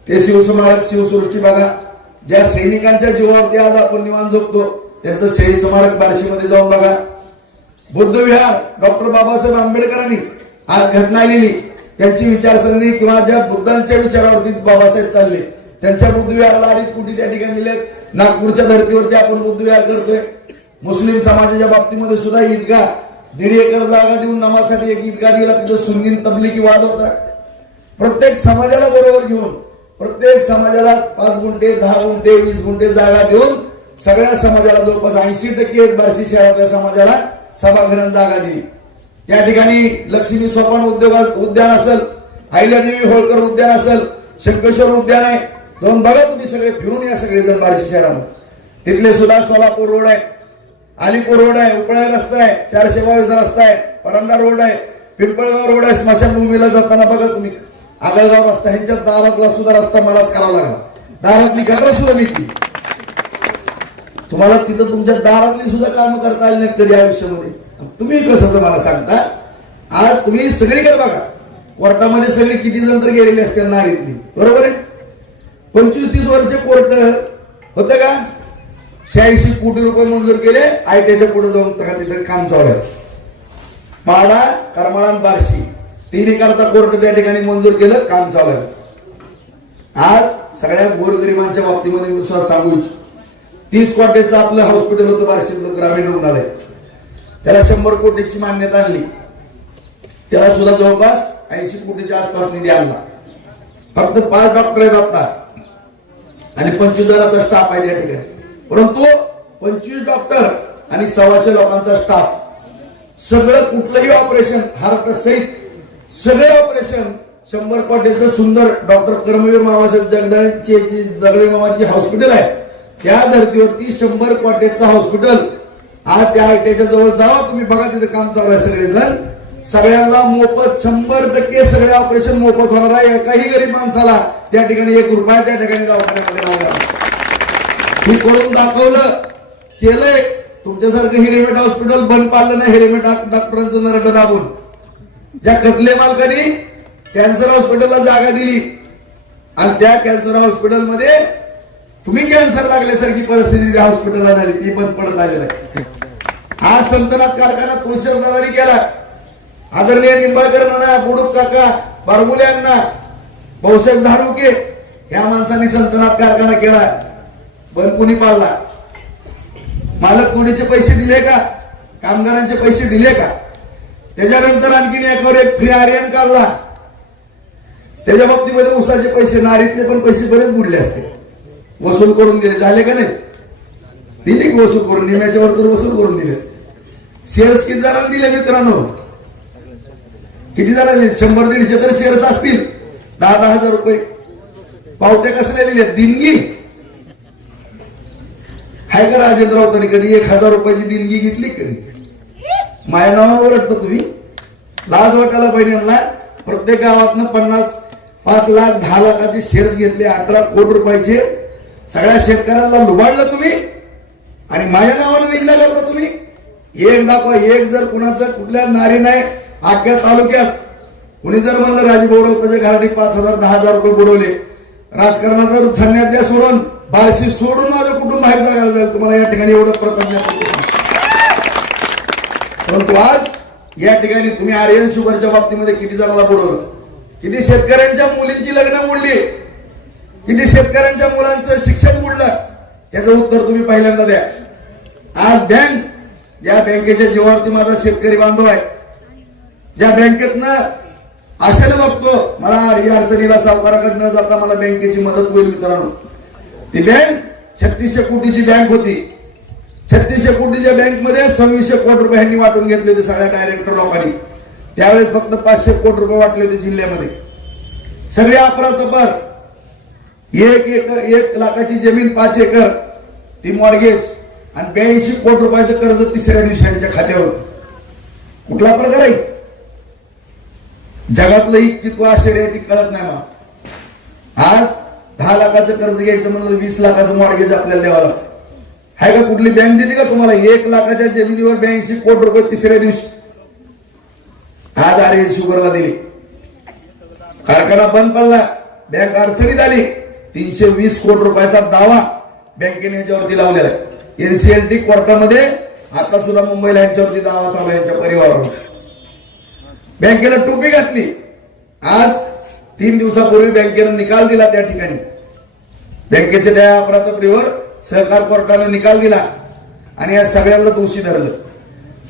ते शिवस्मारक शिवसृष्टी बघा. ज्या सैनिकांच्या जीवावरती आज आपण निवांत झोपतो त्यांचं शहीद स्मारक बार्शीमध्ये जाऊन बघा. बुद्ध विहार डॉक्टर बाबासाहेब आंबेडकरांनी आज घटना लिहिली. त्यांची विचारसरणी किंवा ज्या बुद्धांच्या विचारावरती बाबासाहेब चालले त्यांच्या बुद्ध विहाराला 2.5 कोटी त्या ठिकाणी दिले. नागपूरच्या धर्तीवरती आपण बुद्ध विहार करतोय. मुस्लिम समाजाच्या बाबतीमध्ये सुद्धा ईदगाह 1.5 एकर जागा देऊन नमाजसाठी एक ईदगाह दिला. तिथं सुन्नी तबलिगी वाद होता. प्रत्येक समाजाला बरोबर घेऊन प्रत्येक समाजाला 5 गुंठे 10 गुंठे 20 गुंठे जागा देऊन सगळ्या समाजाला जवळपास 80% बार्शी शहरातल्या समाजाला सभागृहात जागा दिली. त्या ठिकाणी लक्ष्मी सोपान उद्यान असेल, अहिल्यादेवी होळकर उद्यान असेल, शंकेश्वर उद्यान आहे. जाऊन बघा तुम्ही सगळे फिरून या सगळेजण बार्शी शहरामध्ये. तिथले सुद्धा सोलापूर रोड आहे, अलीपूर रोड आहे, उपळा रस्ता आहे, 422 रस्ता आहे, परंडा रोड आहे, पिंपळगाव रोड आहे. स्मशानभूमीला जाताना बघा तुम्ही आगळगाव रस्ता. ह्यांच्या दारातला सुद्धा रस्ता मलाच करावा लागला. दारातली गटर सुद्धा मी केली. तुम्हाला तिथं तुमच्या दारातली सुद्धा कामं करता आली नाहीत कधी आयुष्यामध्ये. तुम्ही कसं मला सांगता? आज तुम्ही सगळीकडे बघा. कोर्टामध्ये सगळे किती जण तर गेलेले असतील नागरिकनी, बरोबर आहे. 25-30 वर्ष कोर्ट होते का? 86 कोटी रुपये मंजूर केले. ITच्या पुढे जाऊन तिथे काम चालू आहे. माडा, करमाळा, बार्शी तिन्ही करता कोर्ट त्या ठिकाणी मंजूर केलं, काम चालू आहे. आज सगळ्या गोरगरिबांच्या बाबतीमध्ये मी सांगू इच्छितो. 30 कोटीचं आपलं हॉस्पिटल होतं बार्शीतलं ग्रामीण रुग्णालय. त्याला 100 कोटीची मान्यता आणली. त्याला सुद्धा जवळपास 80 कोटीच्या आसपास निधी आणला. फक्त 5 डॉक्टर आहेत आता आणि 25 जणांचा स्टाफ आहे त्या ठिकाणी. परंतु 25 डॉक्टर आणि 125 लोकांचा स्टाफ सगळं कुठलंही ऑपरेशन हार्ट सहित सगळे ऑपरेशन 100 कोटीचं सुंदर डॉक्टर कर्मवीर मामासाहेब जगदळे मामाची हॉस्पिटल आहे. त्या धर्तीवरती 100 कोटीचं हॉस्पिटल आज त्या ITच्या जवळ जावा तुम्ही बघा. तिथे काम चालू आहे. सगळेजण सगळ्यांना मोफत 100% सगळे ऑपरेशन मोफत होणार आहे. एकाही गरीब माणसाला त्या ठिकाणी 1 रुपया त्या ठिकाणी दवाखान्यामध्ये लागला. हे करून दाखवलं, केलंय. तुमच्यासारखं हिरेमेट हॉस्पिटल बंद पाडलं नाही. हिरेमेट डॉक्टरांचं नरड दाबून ज्या कतले मालकांनी कॅन्सर हॉस्पिटलला जागा दिली आणि त्या कॅन्सर हॉस्पिटलमध्ये तुम्ही कॅन्सर लागल्यासारखी परिस्थिती हॉस्पिटलला झाली, ती बंद पडत आलेली आहे. हा संतनाथ कारखाना तुळशीदारांनी केला. आदरणीय निंबाळकर नाना, बुडूक काका, बारमुले अण्णा, भाऊसाहेब झाडुके या माणसांनी संतनाथ कारखाना केला. बंद कुणी पाडला? मालक कोणीचे पैसे दिले का? कामगारांचे पैसे दिले का? त्याच्यानंतर आणखीन एकावर एक फ्री आर्यन काढला. त्याच्या बाबतीमध्ये उसाचे पैसे, नारीतले पण पैसे बरेच बुडले असते. वसूल करून दिले. झाले का नाही? दिले की वसूल करून. निम्याच्या वर तर वसूल करून दिले. शेअर्स किती जणांना दिले मित्रांनो? किती जणांनी 100-150 तर शेअर्स असतील, 10,000 रुपये पावत्या कसल्या दिल्या, दिनगी हाय का राजेंद्र राऊतांनी कधी 1,000 रुपयाची दिनगी घेतली कधी? माझ्या नावावर वाटतं तुम्ही, लाज वाटायला पाहिजे ना. प्रत्येक गावातनं 5 लाख 10 लाखाचे शेअर्स घेतले, 18 कोटी रुपयाचे, सगळ्या शेतकऱ्यांना लुबाडलं तुम्ही आणि माझ्या नावानं निंदा करता तुम्ही. एक दाखवा, एक जर कुणाचं कुठल्या नारी नाही अख्ख्या तालुक्यात कुणी जर म्हणलं राजभाऊ राऊताच्या घराने 5,000 10,000 रुपये बुडवले, राजकारणात जर संन्यास द्या सोडून, बाळशी सोडून माझं कुटुंब बाहेर जायला जाईल, तुम्हाला या ठिकाणी एवढं प्रथम. परंतु आज या ठिकाणी तुम्ही आर्यन शुगरच्या बाबतीमध्ये किती जणांना बुडवलं, किती शेतकऱ्यांच्या मुलींची लग्न मोडली, किती शेतकऱ्यांच्या मुलांचं शिक्षण बुडलं, याचं उत्तर तुम्ही पहिल्यांदा द्या. आज बँक, ज्या बँकेच्या जीवावरती माझा शेतकरी बांधव आहे, ज्या बँकेतनं आशेनं बघतो मला या अडचणीला सावकाराकडे न जाता मला बँकेची मदत होईल मित्रांनो, ती बँक 3600 कोटीची बँक होती. 3600 कोटीच्या बँकमध्ये 2600 कोटी रुपये ह्यांनी वाटून घेतले होते सगळ्या डायरेक्टर लोकांनी. त्यावेळेस फक्त 500 कोटी रुपये वाटले होते जिल्ह्यामध्ये. सगळे अफरातफर, 1 लाखाची जमीन 5 एकर ती मॉर्गेज आणि 82 कोटी रुपयाचं कर्ज तिसऱ्या दिवशी यांच्या खात्यावर. कुठला प्रकार आहे? जगातलं इतकी आश्चर्य आहे ती कळत नाही मला. आज 10 लाखाचं कर्ज घ्यायचं म्हणलं 20 लाखाचं मॉर्गेज आपल्याला द्यावं लागतं. आहे का कुठली बँक देते का तुम्हाला 1 लाखाच्या जमिनीवर 82 कोटी रुपये तिसऱ्या दिवशी? आज आर्यन शुगरला दिली, कारखाना बंद पडला, बँक अडचणीत आली, 320 कोटी रुपयाचा दावा बँकेने याच्यावरती लावलेला आहे. एनसीएलटी कोर्टामध्ये आता सुद्धा मुंबईला यांच्यावरती दावा चालू आहे, यांच्या परिवारावर. बँकेला टोपी घातली. आज 3 दिवसापूर्वी बँकेनं निकाल दिला, त्या ठिकाणी बँकेच्या त्या अफरातफरीवर सहकार कोर्टानं निकाल दिला आणि या सगळ्यांना दोषी धरलं.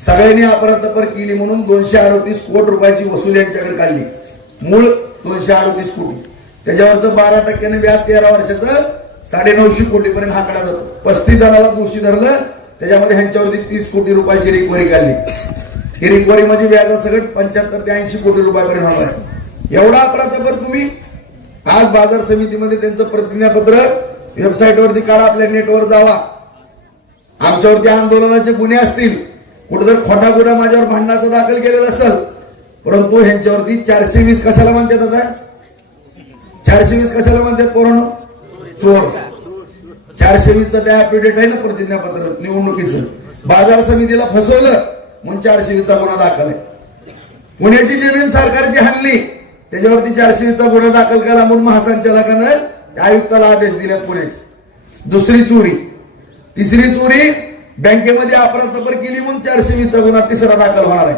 सगळ्यांनी अफरातफर केली म्हणून 238 कोटी रुपयाची वसुली यांच्याकडे काढली. मूळ 238 कोटी, त्याच्यावरचं 12% व्याज 13 वर्षाचं 950 कोटी पर्यंत हाकडा जातो. 35 जणांना दोषी धरलं, त्याच्यामध्ये ह्यांच्यावरती 30 कोटी रुपयाची रिकव्हरी काढली. ही रिकव्हरी म्हणजे व्याजासकट 75 ते 80 कोटी रुपयापर्यंत होणार आहे. एवढा अफरातफर तुम्ही. आज बाजार समितीमध्ये त्यांचं प्रतिज्ञापत्र वेबसाईटवरती काढा, आपल्या नेटवर जावा. आमच्यावरती आंदोलनाचे गुन्हे असतील, कुठं जर खोटा गुन्हा माझ्यावर भांडणाचा दाखल केलेला असेल, परंतु ह्यांच्यावरती 420 कशाला म्हणतात? आता 420 कशाला म्हणतात पोरांनो? चोर. 420चं त्या ऍफिडेव्हिट आहे ना प्रतिज्ञापत्र निवडणुकीचं. बाजार समितीला फसवलं म्हणून 420चा गुन्हा दाखल आहे. पुण्याची जमीन सरकारची हल्ली, त्याच्यावरती 420चा गुन्हा दाखल केला म्हणून महासंचालकानं आयुक्ताला आदेश दिले पुण्याचे. दुसरी चोरी, तिसरी चोरी, बँकेमध्ये अफरातफर केली म्हणून 420चा गुन्हा तिसरा दाखल होणार आहे.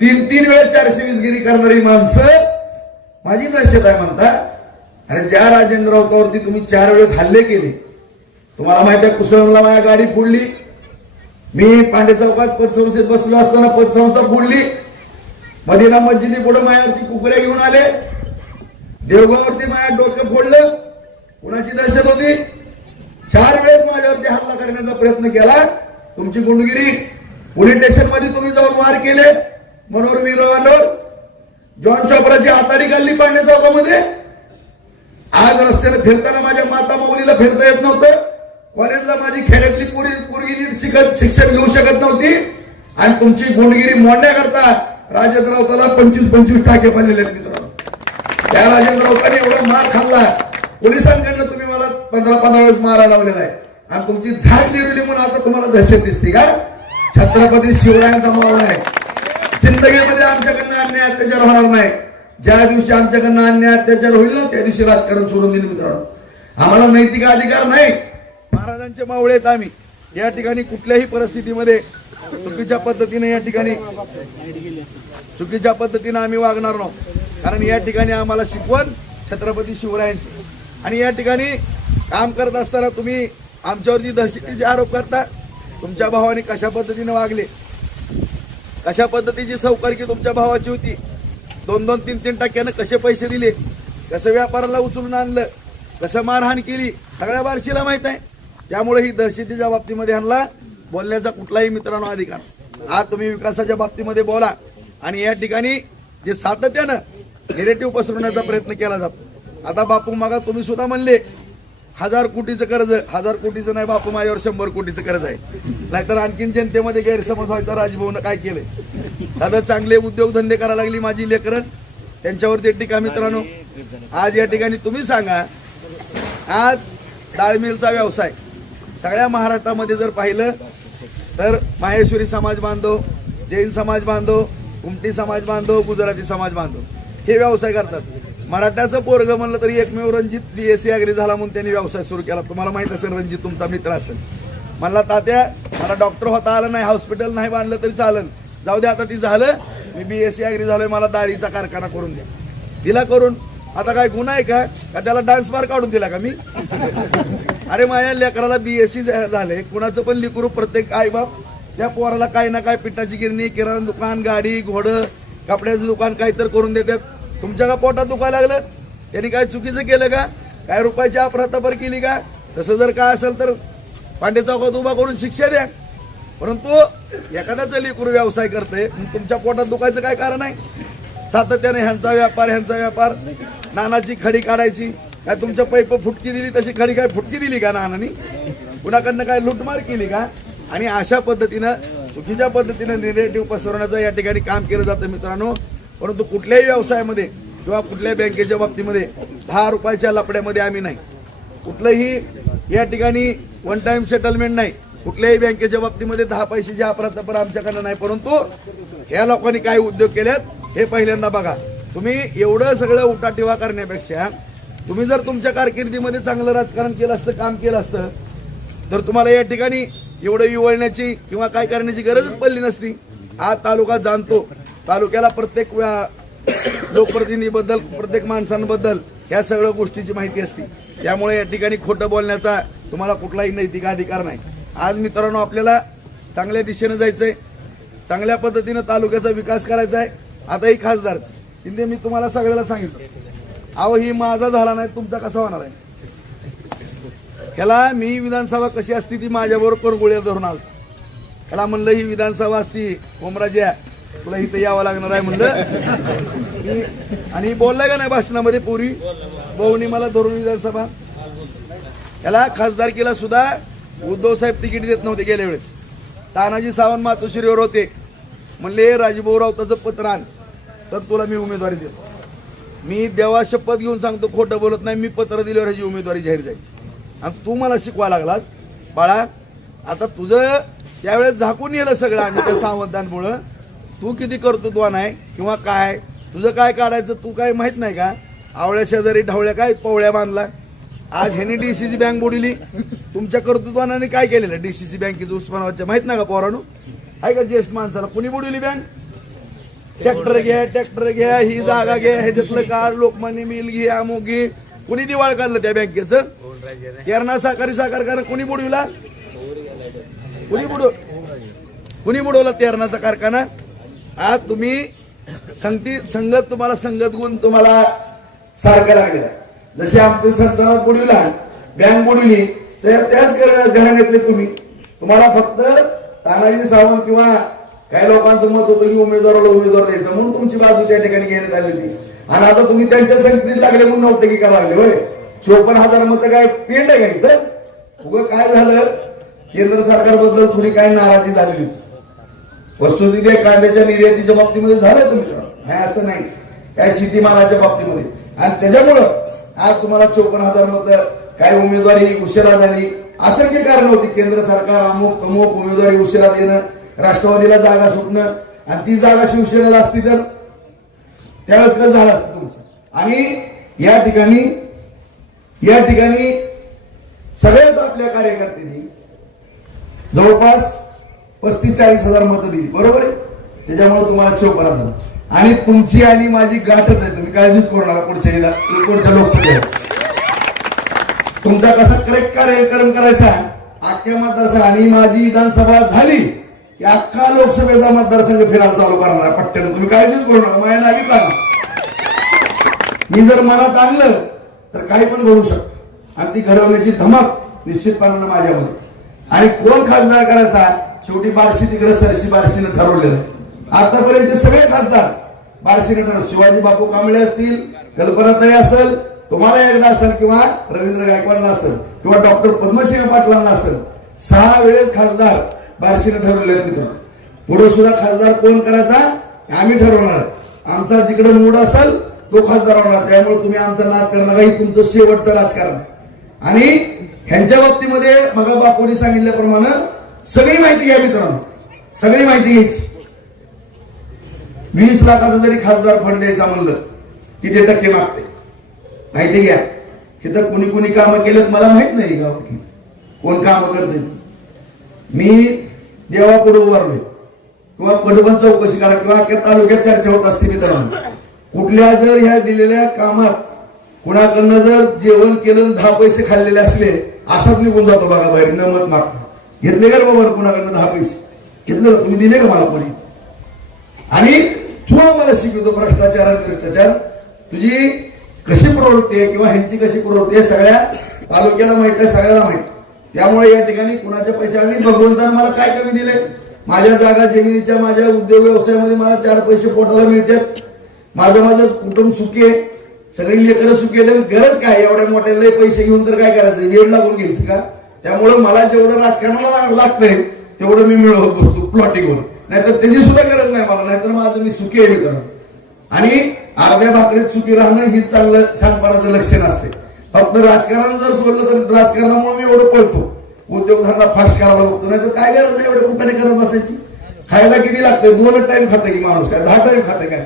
3 वेळेस 420 गिरी करणारी माणसं माझी दहशत आहे म्हणता. आणि ज्या राजेंद्र राऊतावरती तुम्ही 4 वेळेस हल्ले केले, तुम्हाला माहिती आहे कुसळला माझ्या गाडी फोडली, मी पांडे चौकात पतसंस्थेत बसलो असताना पतसंस्था फोडली, मदिना मस्जिदी पुढे माझ्यावरती कुकऱ्या घेऊन आले, देवगाववरती माझ्या डोकं फोडलं. कुणाची दहशत होती? 4 वेळेस माझ्यावरती हल्ला करण्याचा प्रयत्न केला. तुमची गुंडगिरी. पोलीस स्टेशन मध्ये तुम्ही जाऊन वार केले, मनोहर वीरवांवर जॉन चोपराची हाताडी काढली पांडे चौकामध्ये. आज रस्त्याने फिरताना माझ्या माता माऊलीला फिरता येत नव्हतं. कॉलेजला माझी खेड्यातली पोरगी नीट शिक्षण घेऊ शकत नव्हती. आणि तुमची गुंडगिरी मोडण्याकरता राजेंद्र राऊताला 25 टाके पडलेले आहेत मित्रांनो. त्या राजेंद्र राऊतांनी एवढा मार खाल्ला, पोलिसांकडनं तुम्ही मला 15 वेळेस मारायला लावलेला आहे. आणि तुमची झाक जिरवली म्हणून आता तुम्हाला दहशत दिसते का? छत्रपती शिवरायांचा मावळा आहे. जिंदगीमध्ये आमच्याकडनं अन्याय अत्याचार होणार नाही. ज्या दिवशी आमच्याकडनं अन्याय अत्याचार होईल ना, त्या दिवशी राजकारण सोडून दिलं मित्रांनो. आम्हाला नैतिक अधिकार नाही. महाराजांचे मावळे आहेत आम्ही. या ठिकाणी कुठल्याही परिस्थितीमध्ये चुकीच्या पद्धतीने आम्ही वागणार नाही. कारण या ठिकाणी आम्हाला शिकवण छत्रपती शिवरायांची. आणि या ठिकाणी काम करत असताना तुम्ही आमच्यावरती दहशतीचे आरोप करता. तुमच्या भावाने कशा पद्धतीने वागले, कशा पद्धतीची सौकारकी तुमच्या भावाची होती, 2-2, 3-3 टक्क्यानं कसे पैसे दिले, कसं व्यापाराला उचलून आणलं, कसं मारहाण केली, सगळ्या बारशीला माहित आहे. त्यामुळे ही दहशतीच्या बाबतीमध्ये ह्यांना बोलण्याचा कुठलाही मित्रांनो अधिकार. आज तुम्ही विकासाच्या बाबतीमध्ये बोला. आणि या ठिकाणी जे सातत्यानं निगेटिव्ह पसरवण्याचा प्रयत्न केला जातो. आता बापू मागा तुम्ही सुद्धा म्हणले 1000 कोटीचं कर्ज, 1000 कोटीचं नाही बापू, माझ्यावर 100 कोटीचं कर्ज आहे. नाहीतर आणखीन जनतेमध्ये गैरसमज व्हायचा. राजभवन काय केलंय, दादा चांगले उद्योगधंदे करायला लागली माझी लेकरं, त्यांच्यावरती टीका. मित्रांनो, आज या ठिकाणी तुम्ही सांगा, आज डाळ मिलचा व्यवसाय सगळ्या महाराष्ट्रामध्ये जर पाहिलं तर माहेश्वरी समाज बांधव, जैन समाज बांधव, उमटी समाज बांधव, गुजराती समाज बांधव हे व्यवसाय करतात. मराठ्याचं पोरग म्हणलं तरी एकमेव रणजित BSc ॲग्री झाला म्हणून त्यांनी व्यवसाय सुरू केला. तुम्हाला माहित असेल, रणजित तुमचा मित्र असेल. म्हणला तात्या मला डॉक्टर होता आलं नाही, हॉस्पिटल नाही बांधलं तरी चालन, जाऊ दे आता ती झालं, मी BSc ॲग्री झालोय, मला दाढीचा कारखाना करून द्या. दिला करून. आता काय गुन्हा आहे का त्याला डान्स बार काढून दिला का मी? अरे माझ्या लेकराला BSc झाले, कुणाचं पण लिकरू, प्रत्येक आई बाप त्या पोराला काही ना काय पिठाची गिरणी, किराणा दुकान, गाडी, घोडं, कपड्याचं दुकान काहीतरी करून देतात. तुमच्या का पोटात दुखायला लागलं, त्यांनी काय चुकीचं केलं का, काय रुपयाची अपराधापर केली का? तसं जर काय असेल तर पांडे चौकात उभा करून शिक्षा द्या. परंतु एखाद्याचं लेकरू व्यवसाय करते, तुमच्या पोटात दुखायचं काय कारण आहे? सातत्याने ह्यांचा व्यापार, नानाची खडी काढायची. काय तुमच्या पैप फुटकी दिली तशी खडी काय फुटकी दिली का नानानी? कुणाकडनं काय लुटमार केली का? आणि अशा पद्धतीनं चुकीच्या पद्धतीनं निगेटिव्ह पसरवण्याचं या ठिकाणी काम केलं जातं मित्रांनो. परंतु कुठल्याही व्यवसायामध्ये किंवा कुठल्याही बँकेच्या बाबतीमध्ये 10 रुपयाच्या लपड्यामध्ये आम्ही नाही. कुठलंही या ठिकाणी वन टाइम सेटलमेंट नाही. कुठल्याही बँकेच्या बाबतीमध्ये 10 पैशाची अपराधपर आमच्याकडनं नाही. परंतु ह्या लोकांनी काय उद्योग केलेत हे पहिल्यांदा बघा. तुम्ही एवढं सगळं उठाठेवा करण्यापेक्षा तुम्ही जर तुमच्या कारकिर्दीमध्ये चांगलं राजकारण केलं असतं, काम केलं असतं, तर तुम्हाला या ठिकाणी एवढं युवळण्याची किंवा काय करण्याची गरजच पडली नसती. आज तालुका जाणतो, तालुक्याला प्रत्येक लोकप्रतिनिधीबद्दल, प्रत्येक माणसांबद्दल ह्या सगळ्या गोष्टीची माहिती असते. त्यामुळे या ठिकाणी खोटं बोलण्याचा तुम्हाला कुठलाही नैतिक अधिकार नाही. आज मित्रांनो, आपल्याला चांगल्या दिशेने जायचंय, चांगल्या पद्धतीनं तालुक्याचा विकास करायचा आहे. आता ही खासदार शिंदे, मी तुम्हाला सगळ्याला सांगितलं, अहो ही माझा झाला नाही, तुमचा कसा होणार आहे? त्याला मी विधानसभा कशी असती ती माझ्याबरोबर करगुळ्या धरून आलो. त्याला म्हणलं ही विधानसभा असती, ओमराजा तुला इथं यावं लागणार आहे म्हणलं. आणि बोललाय का नाही भाषणामध्ये पूर्वी, भाऊनी मला धरून विधानसभा. याला खासदारकीला सुद्धा उद्धव साहेब तिकीट देत नव्हते गेल्या वेळेस. तानाजी सावंत मातोश्रीवर होते, म्हणले राजभाऊ राऊताचं पत्र आण तर तुला मी उमेदवारी देतो. मी देवा शपथ घेऊन सांगतो, खोटं बोलत नाही, मी पत्र दिल्यावर ह्याची उमेदवारी जाहीर जाईल. आणि तू मला शिकवा लागलास बाळा. आता तुझं त्यावेळेस झाकून येलं सगळं आम्ही त्या सावंतांमुळं. तू किती कर्तृत्वान आहे किंवा काय, तुझं काय काढायचं तू काय माहित नाही का? आवळ्या शेजारी ढवळ्या काय पवळ्या बांधला. आज ह्यानी DCC बँक बुडली, तुमच्या कर्तृत्वानाने काय केलेलं? DCC बँकेचं उस्मानाबादच्या माहित नाही का पोरानू? आहे का ज्येष्ठ माणसाला? कुणी बुडवली बँक? ट्रॅक्टर घ्या, ही जागा घ्या, ह्याच्यातलं काढ, लोकमान्य मिल घे, अमुक घे. कुणी दिवाळ काढलं त्या बँकेचं? केरणा सहकारी साखर कारखाना कुणी बुडविला? कुणी बुडवला तेरणाचा कारखाना? आज तुम्ही संगत, तुम्हाला संगत गुण तुम्हाला सारखं लागलं. जसे आमचे संतानात बुडविला, बँक बुडविली, तर त्याच घराण्यातले तुम्हाला फक्त तानाजी सावंत किंवा काही लोकांचं मत होतं की उमेदवाराला उमेदवार द्यायचं म्हणून तुमची बाजू त्या ठिकाणी घेण्यात आली होती. आणि आता तुम्ही त्यांच्या संगतीत लागले म्हणून नौटंकी करायला लागले. होय, 54,000 मतं काय पेंड आहे का इथं? उगं काय झालं, केंद्र सरकारबद्दल थोडी काय नाराजी झालेली होती. वस्तुस्थिती कांद्याच्या निर्यातीच्या बाबतीमध्ये झालं तुम्ही, असं नाही, काय शेतीमालाच्या बाबतीमध्ये. आणि त्याच्यामुळं आज तुम्हाला 54,000 मतं, काय उमेदवारी उशिरा झाली, असंख्य कारण होती. केंद्र सरकार अमुक तमुक, उमेदवारी उशिरा देणं, राष्ट्रवादीला जागा सुटणं, आणि ती जागा शिवसेनेला असती तर त्यावेळेस कसं झालं असतं तुमचं. आणि या ठिकाणी सगळ्याच आपल्या कार्यकर्त्यांनी जवळपास 35-40,000 मतं दिली, बरोबर आहे. त्याच्यामुळे तुम्हाला 54,000. आणि तुमची आणि माझी गाठच आहे, तुम्ही काळजीच करू नका. पुढच्या लोकसभेत तुमचा कसा करेक्ट कार्यक्रम करायचा अख्ख्या मतदारसंघ. आणि माझी विधानसभा झाली की अख्खा लोकसभेचा मतदारसंघ फिरायला चालू करणार पट्ट्यानं. तुम्ही काळजीच करू नका. माझ्या नावी का मी जर मनात आणलं तर काही पण घडू शकतं, आणि ती घडवण्याची धमक निश्चितपणानं माझ्यामध्ये. आणि कोण खासदार करायचा शेवटी बार्शी तिकडे सरशी बार्शीनं ठरवलेलं आहे. आतापर्यंतचे सगळे खासदार बार्शीने ठरवलं. शिवाजी बापू कांबळे असतील, कल्पनाताई असेल, तुम्हाला एकदा असेल, किंवा रवींद्र गायकवाडला असेल, किंवा डॉक्टर पद्मसिंह पाटलांना असेल, 6 वेळेस खासदार बार्शीने ठरवले आहेत मित्र. पुढे सुद्धा खासदार कोण करायचा आम्ही ठरवणार. आमचा जिकडे मूड असेल तो खासदार होणार. त्यामुळे तुम्ही आमचा नाद करणार, ही तुमचं शेवटचं राजकारण आहे. आणि ह्यांच्या बाबतीमध्ये मग बापूंनी सांगितल्याप्रमाणे सगळी माहिती घ्या मित्रांनो, सगळी माहिती घ्यायची. 20 लाखाचा जरी खासदार फंड द्यायचा म्हणलं किती टक्के मागते माहिती घ्या. तिथं कुणी कुणी कामं केलेत मला माहित नाही, गावातली कोण कामं करते. मी देवापुढे उभारलोय किंवा कडबन चौकशी करा किंवा अख्ख्या तालुक्यात चर्चा होत असते मित्रांनो. कुठल्या जर ह्या दिलेल्या कामात कुणाकडनं जर जेवण केलं 10 पैसे खाल्लेले असले असाच निघून जातो बघा बाहेर, न मत मागतो. घेतले का बाबा कुणाकडनं 10 पैसे घेतलं, तुम्ही दिले का मला कोणी? आणि तू मला शिकवतो भ्रष्टाचार आणि भ्रष्टाचार तुझी कशी प्रवृत्ती आहे किंवा ह्यांची कशी प्रवृत्ती आहे सगळ्या तालुक्याला माहित आहे, सगळ्याला माहित. त्यामुळे या ठिकाणी कुणाच्या पैशाने भगवंतानं मला काय कमी दिले? माझ्या जागा जमिनीच्या, माझ्या उद्योग व्यवसायामध्ये मला 4 पैसे पोटाला मिळतात. माझं कुटुंब सुखी आहे, सगळी लेकरं सुखी आहे. गरज काय एवढ्या मोठ्या लय पैसे घेऊन तर काय करायचं, वेळ लागून घ्यायचं का? त्यामुळे मला जेवढं राजकारणाला लागतंय तेवढं मी मिळवत बसतो प्लॉटिंगवर, नाहीतर त्याची सुद्धा गरज नाही मला. नाहीतर माझं मी सुखी आहे मित्रांनो. आणि अर्ध्या भाकरीत सुखी राहणं ही चांगलं शांतपणाचं लक्षण असते. फक्त राजकारण जर सोडलं तर राजकारणामुळे मी एवढं पळतो, उद्योगधंदा फास्ट करायला बघतो. नाहीतर काय गरज आहे एवढ्या कुठाने करत बसायची? खायला किती लागतंय? 2 टाइम खातं की माणूस, काय 10 टाइम खातं काय?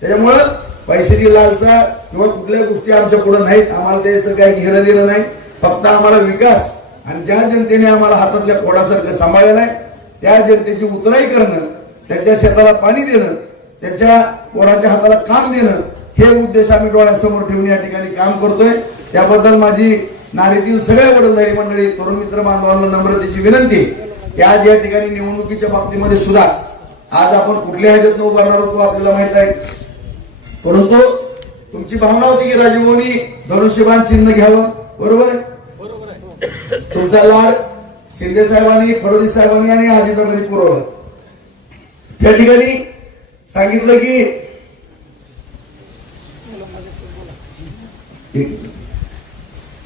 त्याच्यामुळं पैशाची लालसा किंवा कुठल्या गोष्टी आमच्या पुढे नाहीत. आम्हाला त्याचं काही घेणं देणं नाही. फक्त आम्हाला विकास आणि ज्या जनतेने आम्हाला हातातल्या कोडासारखं सांभाळलेलं आहे त्या जनतेची उतराई करणं, त्यांच्या शेताला पाणी देणं, त्यांच्या पोराच्या हाताला काम देणं, हे उद्देश आम्ही डोळ्यासमोर ठेवून या ठिकाणी काम करतोय. त्याबद्दल माझी नारीतील सगळ्या वडीलधारी मंडळी, तरुण मित्र बांधवांना नम्रतेची विनंती की आज या ठिकाणी निवडणुकीच्या बाबतीमध्ये सुद्धा आज आपण कुठल्या ह्याच्यातनं उभारणार होतो आपल्याला माहित आहे. परंतु तुमची भावना होती की राजभवनी धनुष्यबाण चिन्ह घ्यावं, बरोबर आहे? तुमचा लाड शिंदे साहेबांनी, फडणवीस साहेबांनी आणि अजितदादांनी पुरवला. त्या ठिकाणी सांगितलं की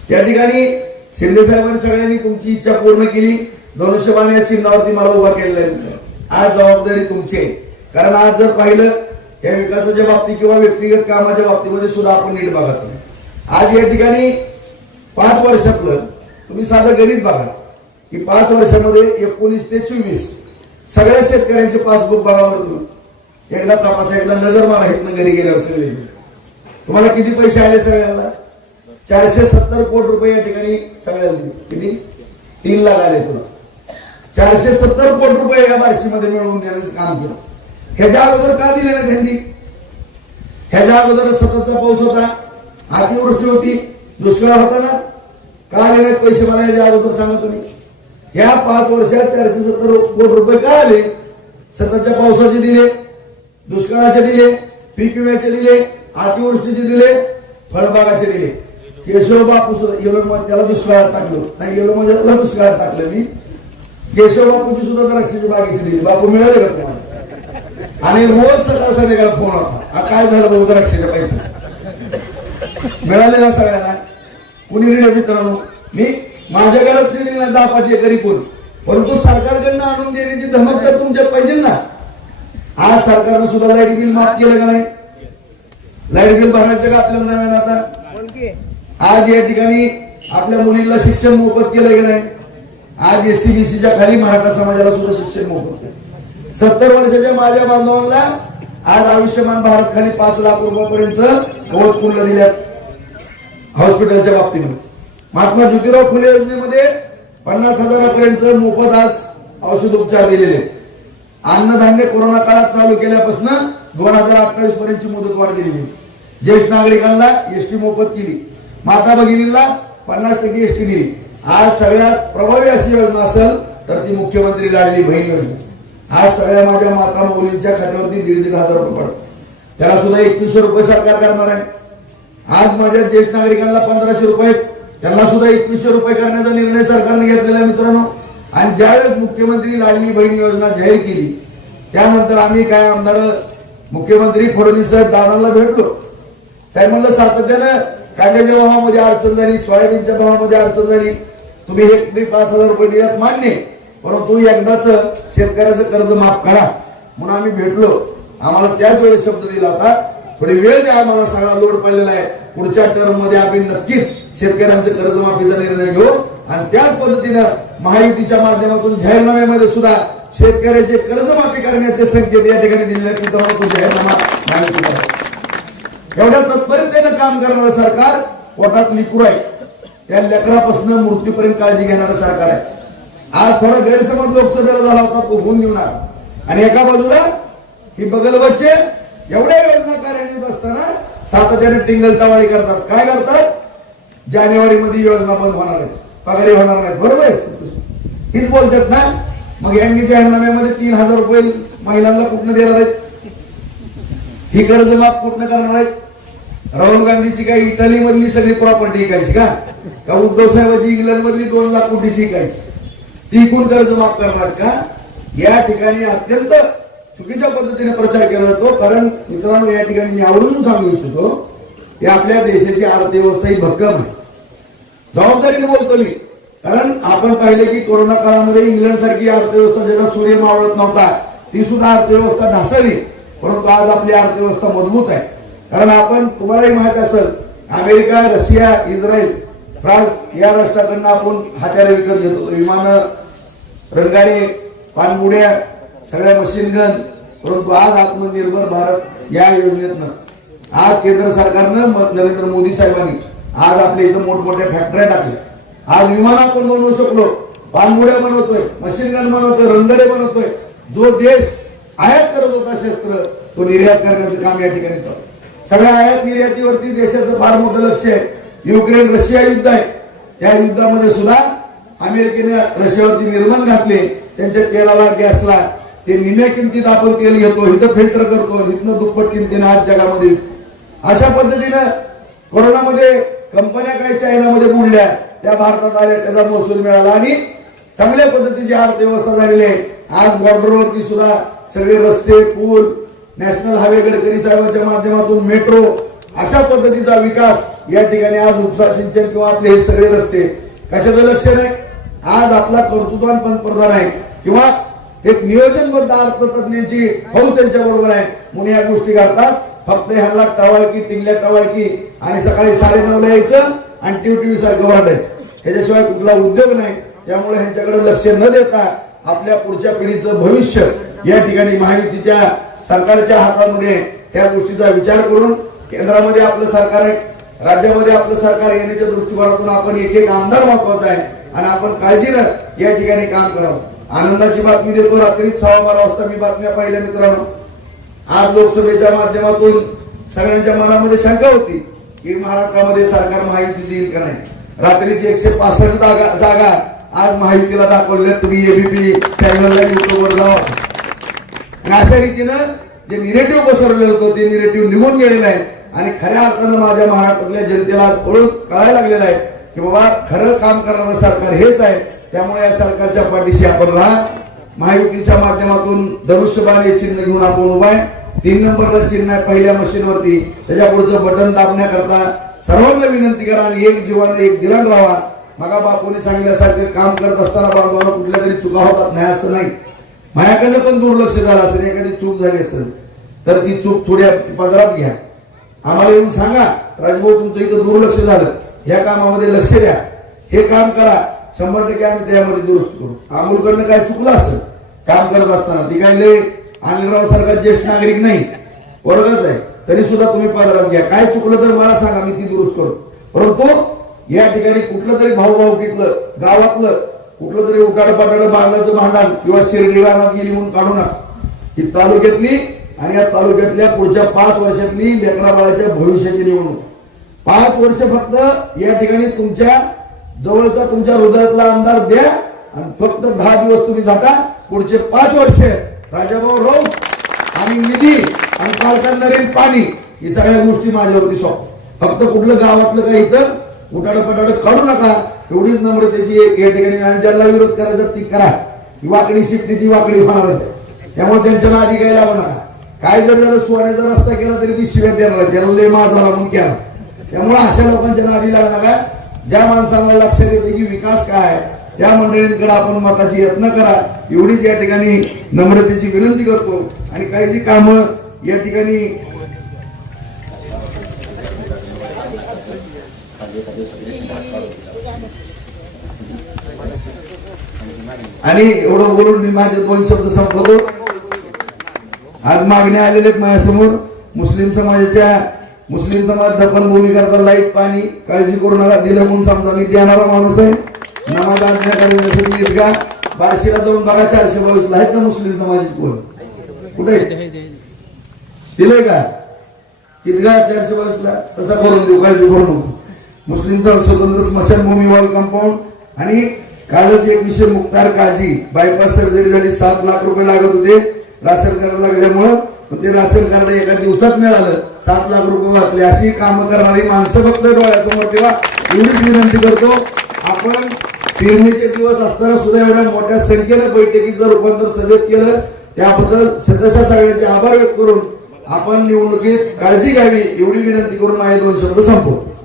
त्या ठिकाणी शिंदे साहेबांनी सगळ्यांनी तुमची इच्छा पूर्ण केली. धनुष्यबाण या चिन्हावरती मला उभा केलेला आहे. आज जबाबदारी तुमची आहे. कारण आज जर पाहिलं या विकासाच्या बाबतीत किंवा व्यक्तिगत कामाच्या बाबतीमध्ये सुद्धा आपण नीट बघा. तुम्ही आज या ठिकाणी 5 वर्षातलं तुम्ही साधं गणित बघा की 5 वर्षामध्ये 19 ते 24 सगळ्या शेतकऱ्यांचे पासबुक बघावर तुम्ही एकदा तपासा, एकदा नजर मारा इथनं घरी गेल्यावर सगळे. तुम्हाला किती पैसे आले सगळ्यांना? 470 कोटी रुपये या ठिकाणी सगळ्यांना दिले. किती? 3 लाख आले तुला. 470 कोटी रुपये या बार्शीमध्ये मिळवून देण्याचं काम केलं. ह्याच्या अगोदर का दिले ना त्यांनी? ह्याच्या अगोदर सततचा पाऊस होता, अतिवृष्टी होती, दुष्काळ होता ना? का आले नाहीत पैसे मला याच्या अगोदर सांगा तुम्ही? ह्या 5 वर्षात 470 कोटी रुपये का आले? सततच्या पावसाचे दिले, दुष्काळाचे दिले, पीक विम्याचे दिले, अतिवृष्टीचे दिले, फळबागाचे दिले. केशव बापू गेलो त्याला दुष्काळात टाकलं नाही, गेलो म्हणजे त्याला दुष्काळात टाकलं मी. केशव बापूची सुद्धा द्राक्षाची बागेची दिली. बापू मिळाले का तुम्हाला? आणि रोज सकाळ संध्याकाळ फोन होता, काय झालं भाऊ द्राक्षाच्या पैसे मिळालेला सगळ्यांना? कुणी दिले मित्रांनो? मी माझ्या घरात दिली ना 10-5 एकरी कोण, परंतु सरकारकडनं आणून देण्याची धमक तर तुमच्यात पाहिजे ना. आज सरकारनं सुद्धा लाईट बिल माफ केलं का नाही? लाईट बिल भरायचं का आपल्याला नव्यानं आता? आज या ठिकाणी आपल्या मुलींना शिक्षण मोफत केलं की नाही? आज SC-BCच्या खाली मराठा समाजाला सुद्धा शिक्षण मोफत केलं. 70 वर्षाच्या माझ्या बांधवांना आज आयुष्यमान भारत खाली 5 लाख रुपयापर्यंत कवच कुंडलं दिल्यात हॉस्पिटलच्या बाबतीमध्ये. महात्मा ज्योतिराव फुले योजनेमध्ये 50,000पर्यंत मोफत आज औषध उपचार दिलेले. अन्नधान्य कोरोना काळात चालू केल्यापासून 2028 पर्यंतची मुदतवाढ दिलेली. ज्येष्ठ नागरिकांना एसटी मोफत केली. माता भगिनींना 50% एसटी दिली. आज सगळ्यात प्रभावी अशी योजना असेल तर ती मुख्यमंत्री लाडली बहीण योजना. आज सगळ्या माझ्या माता मुलींच्या खात्यावरती 1,500 रुपये पडतात. त्याला सुद्धा 2100 रुपये सरकार करणार आहे. आज माझ्या ज्येष्ठ नागरिकांना 1500 रुपये, त्यांना सुद्धा 2100 रुपये करण्याचा निर्णय सरकारने घेतलेला आहे मित्रांनो. आणि ज्यावेळेस मुख्यमंत्री लाडली बहीण योजना जाहीर केली त्यानंतर आम्ही काय आमदार मुख्यमंत्री फडणवीस साहेब दादांना भेटलो. साहेब म्हणलं सातत्यानं कांद्याच्या भावामध्ये अडचण झाली, सोयाबीनच्या भावामध्ये अडचण झाली, तुम्ही हेक्टरी 5,000 रुपये दिल्यात मान्य, परंतु एकदाच शेतकऱ्याचं कर्ज माफ करा. म्हणून आम्ही भेटलो. आम्हाला त्याच वेळेस शब्द दिला होता, थोडी वेळ द्या, आम्हाला सगळा लोड पडलेला आहे, पुढच्या टर्म मध्ये आम्ही नक्कीच शेतकऱ्यांचं कर्जमाफीचा निर्णय घेऊ. आणि त्याच पद्धतीनं महायुतीच्या माध्यमातून जाहीरनाम्यामध्ये सुद्धा शेतकऱ्याचे कर्जमाफी करण्याचे संकेत या ठिकाणी दिलेले आहेत. मित्रांनो, तो जाहीरनामा महायुतीचा एवढ्या तत्परतेनं काम करणारं सरकार, पोटात लिकूर आहे त्या लेकरापासून मृत्यूपर्यंत काळजी घेणारं सरकार आहे. आज थोडा गैरसमज लोकसभेला झाला होता, तो होऊन देऊ नका. आणि एका बाजूला ही बगल बच्चे एवढ्या योजना कार्यान्वित असताना सातत्याने टिंगलटावाळी करतात. काय करतात? जानेवारी मध्ये योजना बंद होणार आहेत, पगारी होणार नाहीत. बरोबर आहे, हीच बोलतात ना. मग यांनी जाहीरनाम्यामध्ये 3,000 रुपये महिलांना कुठनं देणार आहेत? ही कर्ज माफ कुठनं करणार आहेत? राहुल गांधीची काय इटली मधली सगळी प्रॉपर्टी विकायची का? उद्धव साहेबांची इंग्लंड मधली 2 लाख कोटीची विकायची? ती कोण कर्ज माफ करणार का? या ठिकाणी अत्यंत चुकीच्या पद्धतीने प्रचार केला जातो. कारण मित्रांनो, या ठिकाणी मी आवडून सांगू इच्छितो की आपल्या देशाची अर्थव्यवस्था ही भक्कम आहे. जबाबदारीने बोलतो मी, कारण आपण पाहिले की कोरोना काळामध्ये इंग्लंड सारखी अर्थव्यवस्था ज्याचा सूर्य मावळत नव्हता, ती सुद्धा अर्थव्यवस्था ढासळली. परंतु आज आपली अर्थव्यवस्था मजबूत आहे. कारण आपण, तुम्हालाही माहित असेल, अमेरिका, रशिया, इस्रायल, फ्रान्स या राष्ट्राकडनं आपण हत्यारे विकत घेत होतो, विमानं, रणगाडे, पाणबुड्या, सगळ्या मशीन गन. परंतु आज आत्मनिर्भर भारत या योजनेतनं आज केंद्र सरकारनं नरेंद्र मोदी साहेबांनी आज आपल्या इथं मोठमोठ्या फॅक्टऱ्या टाकल्या. आज विमान आपण बनवू शकलो, पाणबुड्या बनवतोय, मशीन गन बनवतोय, रणगाडे बनवतोय. जो देश आयात करत होता शस्त्र, तो निर्यात करण्याचं काम या ठिकाणी चालू. सगळ्या आयात निर्यातीवरती देशाचं फार मोठं लक्ष आहे. युक्रेन रशिया युद्ध आहे, त्या युद्धामध्ये सुद्धा अमेरिकेने रशियावरती निर्बंध घातले. त्यांच्या तेलाला, गॅसला ते निम्या किमतीत आपण तेल घेतो, इथं फिल्टर करतो, इथनं दुप्पट किमतीने आज जगामध्ये. अशा पद्धतीनं कोरोनामध्ये कंपन्या काही चायनामध्ये बुडल्या, त्या भारतात आल्या, त्याचा महसूल मिळाला आणि चांगल्या पद्धतीची अर्थव्यवस्था झालेली आहे. आज बॉर्डरवरती सुद्धा सगळे रस्ते, पूल, नॅशनल हायवे, गडकरी साहेबांच्या माध्यमातून मेट्रो, अशा पद्धतीचा विकास या ठिकाणी. आज उपसा सिंचन किंवा आपले हे सगळे रस्ते कशाचं लक्षण आहे? आज आपला कर्तृत्ववान पंतप्रधान आहे किंवा एक नियोजनबद्ध अर्थतज्ञांची फौज त्यांच्या बरोबर आहे म्हणून या गोष्टी घडतात. फक्त ह्याला टवाळकी, टिंगल्या टवाळकी आणि सकाळी 9:30ला यायचं आणि टीव्ही सारखं वाटायचं, ह्याच्याशिवाय कुठला उद्योग नाही. त्यामुळे ह्यांच्याकडे लक्ष न देता आपल्या पुढच्या पिढीचं भविष्य या ठिकाणी महायुतीच्या सरकारच्या हातामध्ये त्या गोष्टीचा विचार करून केंद्रामध्ये आपलं सरकार आहे, राज्यामध्ये आपलं सरकार येण्याच्या दृष्टिकोनातून आपण एक एक आमदार महत्वाचा आहे आणि आपण काळजीनं या ठिकाणी काम करावं. आनंदाची बातमी देतो, रात्री 12:15 वाजता मी बातम्या पाहिल्या मित्रांनो. आज लोकसभेच्या माध्यमातून सगळ्यांच्या मनामध्ये शंका होती की महाराष्ट्रामध्ये सरकार महायुतीची येईल का नाही. रात्रीची 165 जागा आज महायुतीला दाखवल्या. तुम्ही एबीपी चॅनलला, युट्यूबवर जावा. आणि अशा रीतीनं जे निरेटिव्ह पसरलेलं होतं ते निरेटिव्ह निघून गेलेलं आहे आणि खऱ्या अर्थानं माझ्या महाराष्ट्रातल्या जनतेला आज कळायला लागलेलं आहे की बाबा खरं काम करणारं सरकार हेच आहे. त्यामुळे या सरकारच्या पाठीशी आपण राहा. महायुतीच्या माध्यमातून धनुष्यबाण हे चिन्ह घेऊन आपण उभा आहे. 3 नंबरचं चिन्ह आहे पहिल्या मशीनवरती, त्याच्या पुढचं बटन दाबण्याकरता सर्वांना विनंती करा आणि एक जीवानं एक दिलान राहा. मगा बापूने सांगितल्यासारखं काम करत असताना बांधवांना कुठल्या तरी चुका होतात, नाही असं नाही. माझ्याकडनं पण दुर्लक्ष झालं असेल, एखादी चूक झाली असेल तर ती चूक थोड्या पदरात घ्या, आम्हाला येऊन सांगा, राजभाऊ तुमचं इथं दुर्लक्ष झालं, ह्या कामामध्ये लक्ष द्या, हे काम करा, 100% आम्ही त्यामध्ये दुरुस्त करू. अमोलकडनं काय चुकलं असेल काम करत असताना, ती काय लय अनिलराव सारखा ज्येष्ठ नागरिक नाही, वर्गच आहे, तरी सुद्धा तुम्ही पदरात घ्या. काय चुकलं तर मला सांगा, मी ती दुरुस्त करू. परंतु या ठिकाणी कुठलं तरी भाऊभाऊकीतलं, गावातलं कुठलं तरी उटाडपाटाड बांधाचं भांडण किंवा शिर्डी रानात गेली म्हणून काढू नका. ही तालुक्यातली आणि या तालुक्यातल्या पुढच्या 5 वर्षातली लेकरा बाळाच्या भविष्याची निवडणूक. 5 वर्ष फक्त या ठिकाणी तुमच्या जवळचा, तुमच्या हृदयातला आमदार द्या आणि फक्त 10 दिवस तुम्ही जाता. पुढचे 5 वर्ष राजाभाऊ राऊत आणि निधी आणि कारखानदारीन पाणी, ही सगळ्या गोष्टी माझ्यावरती सोप. फक्त कुठलं गावातलं काही इथं उठाडपटाड काढू नका, एवढीच नम्रतेची या ठिकाणी. आणि ज्याला विरोध करायचा ती करा, ही वाकडी शिकली ती वाकडी होणारच आहे. त्यामुळे त्यांच्या नादी काही लावू नका. काय जर झालं सोन्याचा रस्ता केला तरी ती शिव्या देणार आहे, त्याला लय माझा लागून केला. त्यामुळे अशा लोकांच्या नादी लागला का, ज्या माणसांना लक्षात येते की विकास काय आहे, त्या मंडळींकडे आपण मताची यत्न करा, एवढीच या ठिकाणी नम्रतेची विनंती करतो. आणि काही जी कामं या ठिकाणी आणि एवढं बोलून मी माझे 2 शब्द संपवतो. आज मागण्या आलेल्या आहेत माझ्यासमोर. मुस्लिम समाज दफनभूमी करता लाईट पाणी काळजी करू नका, दिलं म्हणून समजा मी देणारा माणूस आहे. नमाज आज्ञाकारी नसेल ईदगाह बार्शीला जाऊन बघा, 422 ला आहेत का मुस्लिम समाजाची कोण, कुठे दिलंय का ईदगाह 422 ला? तसा करून देऊ, काळजी करू नको. मुस्लिमचा स्वतंत्र स्मशानभूमी वॉल कंपाऊंड. आणि कालच एक विषय, मुख्तार काझी बायपास सर्जरी झाली, 7 लाख रुपये लागत होते राशन कार्ड लागल्यामुळं, पण ते राशन कार्ड एका दिवसात मिळालं, 7 लाख रुपये वाचले. अशी कामं करणारी माणसं फक्त डोळ्यासमोर ठेवा, एवढीच विनंती करतो. आपण फिरणीचे दिवस असताना सुद्धा एवढ्या मोठ्या संख्येनं बैठकीचं रूपांतर सभेत केलं, त्याबद्दल शतशः सगळ्यांचे आभार व्यक्त करून आपण निवडणुकीत काळजी घ्यावी एवढी विनंती करून माझे 2 शब्द संपवतो.